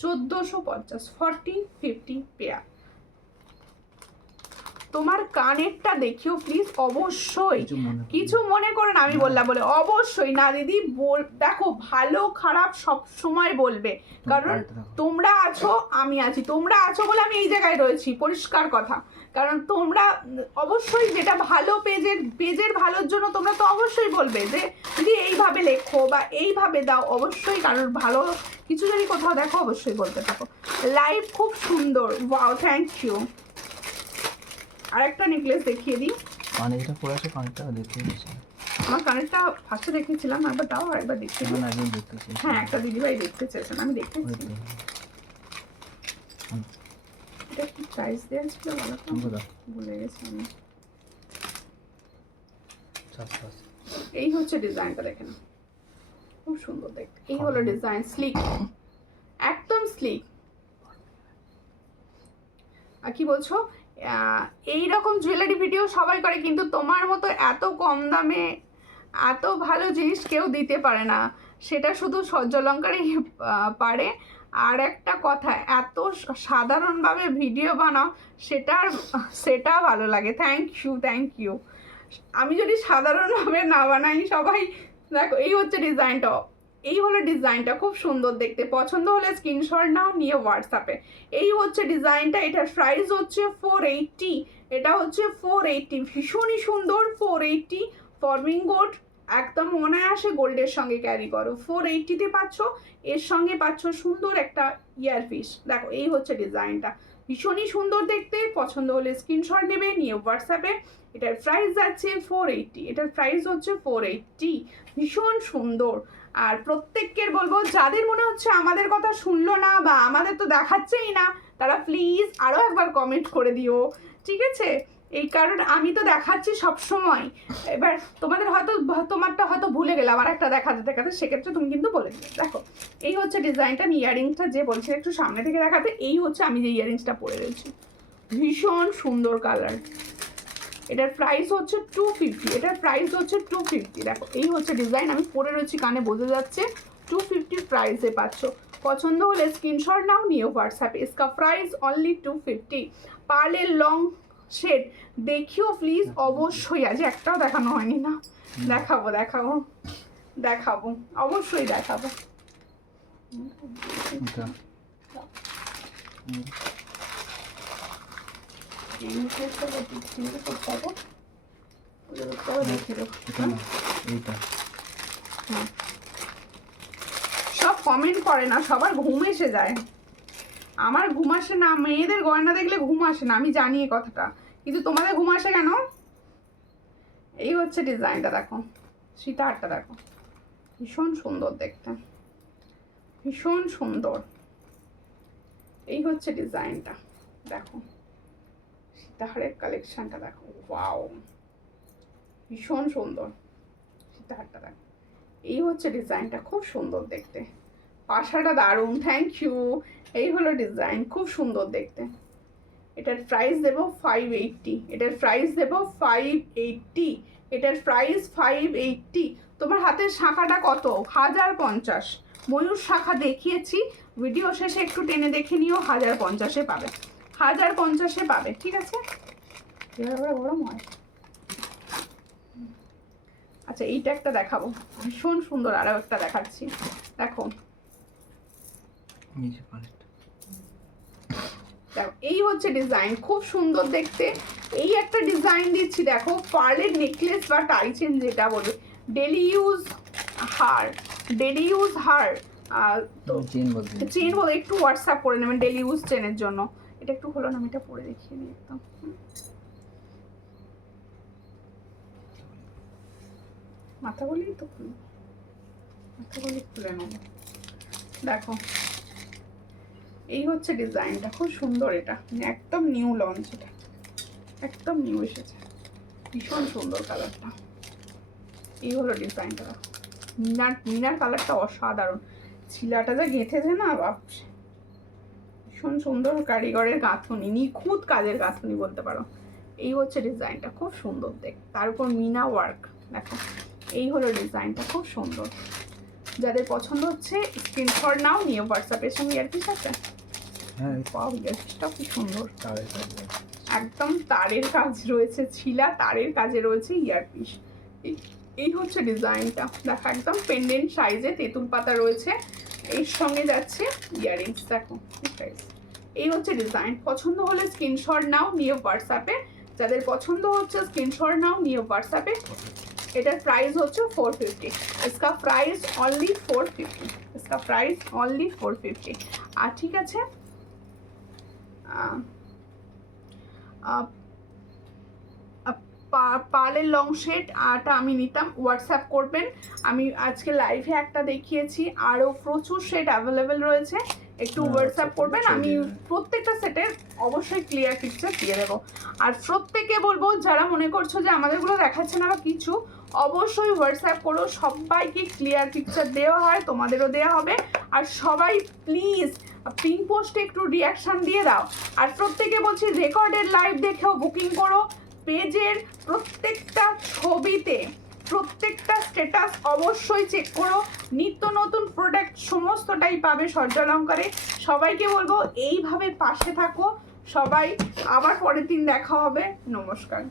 1450, 40-50 পেয়ার। তোমার কানেরটা দেখিও প্লিজ অবশ্যই। কিছু মনে করে না আমি বললাম বলে, অবশ্যই না দিদি দেখো ভালো খারাপ সব সময় বলবে, কারণ তোমরা আছো আমি আছি, তোমরা আছো বলে আমি এই জায়গায় রয়েছি, পরিষ্কার কথা। কারণ তোমরা অবশ্যই যেটা ভালো পেজের ভালোর জন্য তোমরা তো অবশ্যই বলবে যে দিদি এইভাবে লেখো বা এইভাবে দাও, অবশ্যই কারোর ভালো কিছু যদি কোথাও দেখো অবশ্যই বলতে থাকো। লাইভ খুব সুন্দর, ওয়াও থ্যাংক ইউ। আর একটা নেকলেস দেখিয়ে দিই। কানেরটা পরে আছে, কানেরটা দেখতে দিচ্ছি। আমার কানেরটা ফার্স্টে দেখিয়েছিলাম, একবার দাও আর একবার দেখিয়ে দিই। না একদম দেখতেছি। হ্যাঁ একটা দিদিভাই দেখতে চেয়েছেন, আমি দেখতেছি। এটা কি প্রাইস দেওয়া ছিল বলো তো? ভুলে গেছি আমি। এই হচ্ছে ডিজাইনটা, দেখেন খুব সুন্দর দেখতে। এই হলো ডিজাইন, স্লিক, একদম স্লিক। আর কি বলছো, এই রকম জুয়েলারি ভিডিও সবাই করে, কিন্তু তোমার মতো এত কম দামে এত ভালো জিনিস কেউ দিতে পারে না, সেটা শুধু সূর্যালঙ্কারই পারে। আর একটা কথা, এত সাধারণভাবে ভিডিও বানাও, সেটা ভালো লাগে। Thank you. আমি যদি সাধারণভাবে না বানাই সবাই দেখো, এই হচ্ছে ডিজাইনটা, এই হলো ডিজাইনটা খুব সুন্দর দেখতে। পছন্দ হলে স্ক্রিনশট নাও, নিয়ে হোয়াটসঅ্যাপে। এই হচ্ছে ডিজাইনটা, এটার প্রাইস হচ্ছে 480, এটা হচ্ছে 480, ভীষণই সুন্দর। 480 ফর্মিং গোল্ড, একদম মনে আসে গোল্ডের সঙ্গে ক্যারি করো। 480-তে পাচ্ছ, এর সঙ্গে পাচ্ছ সুন্দর একটা ইয়ারপিস। দেখো এই হচ্ছে ডিজাইনটা, ভীষণই সুন্দর দেখতে। পছন্দ হলে স্ক্রিনশট নেবে, নিয়ে হোয়াটসঅ্যাপে। এটার প্রাইস যাচ্ছে 480, এটার প্রাইস হচ্ছে 480, ভীষণ সুন্দর। আর প্রত্যেককের বলবো, যাদের মনে হচ্ছে আমাদের কথা শুনলো না বা আমাদের তো দেখাচ্ছেই না, তারা প্লিজ আরও একবার কমেন্ট করে দিও, ঠিক আছে? এই কারণ আমি তো দেখাচ্ছি সব সময়, এবার তোমারটা হয়তো ভুলে গেলাম আর একটা দেখাতে, সেক্ষেত্রে তুমি কিন্তু বলে দিও। দেখো এই হচ্ছে ডিজাইনটা, ইয়াররিংসটা যে বলছি একটু সামনে থেকে দেখাতে, এই হচ্ছে আমি যে ইয়াররিংসটা পরে রয়েছি, ভীষণ সুন্দর কালার। এটার প্রাইস হচ্ছে 250, এটার প্রাইস হচ্ছে 250। দেখো এই হচ্ছে ডিজাইন, আমি পরে রয়েছি, কানে বোঝা যাচ্ছে। 250 প্রাইসে পাচ্ছ। পছন্দ হলে স্ক্রিনশট নাও, নিয়ে হোয়াটসঅ্যাপে। इसका প্রাইস অনলি 250। পার্লের লং শেড দেখিও প্লিজ অবশ্যই, আজ একটাও দেখানো হয়নি না, দেখাবো অবশ্যই দেখাবো। সব কমেন্ট করে না, সবার ঘুম এসে যায়, আমার ঘুম আসে না। মেয়েদের গয়না দেখলে ঘুম আসে না, আমি জানি এই কথাটা, কিন্তু তোমাদের ঘুম আসে কেন? এই হচ্ছে ডিজাইনটা, দেখো সীতাহারটা দেখো, ভীষণ সুন্দর দেখতে, ভীষণ সুন্দর। এই হচ্ছে ডিজাইনটা, দেখো সীতাহারের কালেকশনটা দেখো, ওয়াও ভীষণ সুন্দর। সীতাহারটা দেখো, এই হচ্ছে ডিজাইনটা, খুব সুন্দর দেখতে। পাশাটা দারুণ, থ্যাংক ইউ। এই হলো ডিজাইন, খুব সুন্দর দেখতে। এটার প্রাইস দেবো 580, এটার প্রাইস দেবো 580, এটার প্রাইস 580। তোমার হাতের শাখাটা কত? 1050। ময়ূর শাখা দেখিয়েছি, ভিডিও শেষে একটু টেনে দেখে নিও, 1050-এ পাবে, 1050-এ পাবে, ঠিক আছে? গরম হয়। আচ্ছা এইটা একটা দেখাবো, ভীষণ সুন্দর। আরও একটা দেখাচ্ছি, দেখো এই হচ্ছে ডিজাইন, খুব সুন্দর দেখতে। এই একটা ডিজাইন দিচ্ছি, দেখো পার্লের নেকলেস বা টাই চেন যেটা বলে, ডেলি ইউজ হার তো চেন বলে, একটু হোয়াটসঅ্যাপ করে নেবেন ডেলি ইউজ চেনের জন্য। এটা একটু হলো না, আমি এটা পরে দেখিয়ে নিই একদম। মাথাগুলি তো খুলে নেব, দেখো এই হচ্ছে ডিজাইনটা, খুব সুন্দর। এটা একদম নিউ লঞ্চ, এটা একদম নিউ এসেছে, ভীষণ সুন্দর কালারটা। এই হলো ডিজাইনটা, মিনার কালারটা অসাধারণ, ছিলাটা যা গেঁথেছে না বাপরে, ভীষণ সুন্দর কারিগরের গাঁথনি, নিখুঁত কাজের গাঁথনি বলতে পারো। এই হচ্ছে ডিজাইনটা, খুব সুন্দর দেখতে, তার উপর মিনা ওয়ার্ক, দেখো এই হলো ডিজাইনটা, খুব সুন্দর। যাদের পছন্দ হচ্ছে স্ক্রিনশট নাও, নিয়ে হোয়াটসঅ্যাপের সঙ্গে ইয়ারপিস আছে। হ্যাঁ পাও, ইয়ারপিসটা খুব সুন্দর, একদম তারের কাজ রয়েছে, ছিলা তারের কাজে রয়েছে ইয়ারপিস। এই হচ্ছে ডিজাইনটা, দেখো একদম পেন্ডেন্ট সাইজে তেঁতুল পাতা রয়েছে, এর সঙ্গে যাচ্ছে ইয়াররিংস। দেখো এই হচ্ছে ডিজাইন। পছন্দ হলে স্ক্রিনশট নাও, নিয়ে হোয়াটসঅ্যাপে। যাদের পছন্দ হচ্ছে স্ক্রিনশট নাও, নিয়ে হোয়াটসঅ্যাপে। এটার প্রাইস হচ্ছে 450। इसका प्राइस ओनली 450। इसका प्राइस ओनली 450। আর ঠিক আছে, পার্লের লং শেড আটা আমি নিতাম, হোয়াটসঅ্যাপ করবেন। আমি আজকে লাইভে একটা দেখিয়েছি, আরও প্রচুর শেড অ্যাভেলেবেল রয়েছে, একটু হোয়াটসঅ্যাপ করবেন। আমি প্রত্যেকটা সেটের অবশ্যই ক্লিয়ার পিকচার দিয়ে দেবো। আর প্রত্যেকে বলবো যারা মনে করছো যে আমাদেরগুলো দেখাচ্ছে না বা কিছু, অবশ্যই হোয়াটসঅ্যাপ করো, সবাইকে ক্লিয়ার পিকচার দেওয়া হয়, তোমাদেরও দেওয়া হবে। আর সবাই প্লিজ পিন পোস্টে একটু রিয়াকশান দিয়ে দাও। আর প্রত্যেকে বলছি রেকর্ডেড লাইভ দেখেও বুকিং করো। পেজের প্রত্যেকটা ছবিতে প্রত্যেকটা স্ট্যাটাস অবশ্যই চেক করো, নিত্য নতুন প্রোডাক্ট সমস্তটাই পাবে সূর্যালঙ্কারে। সবাইকে বলবো এইভাবে পাশে থাকো সবাই। আবার পরের দিন দেখা হবে, নমস্কার।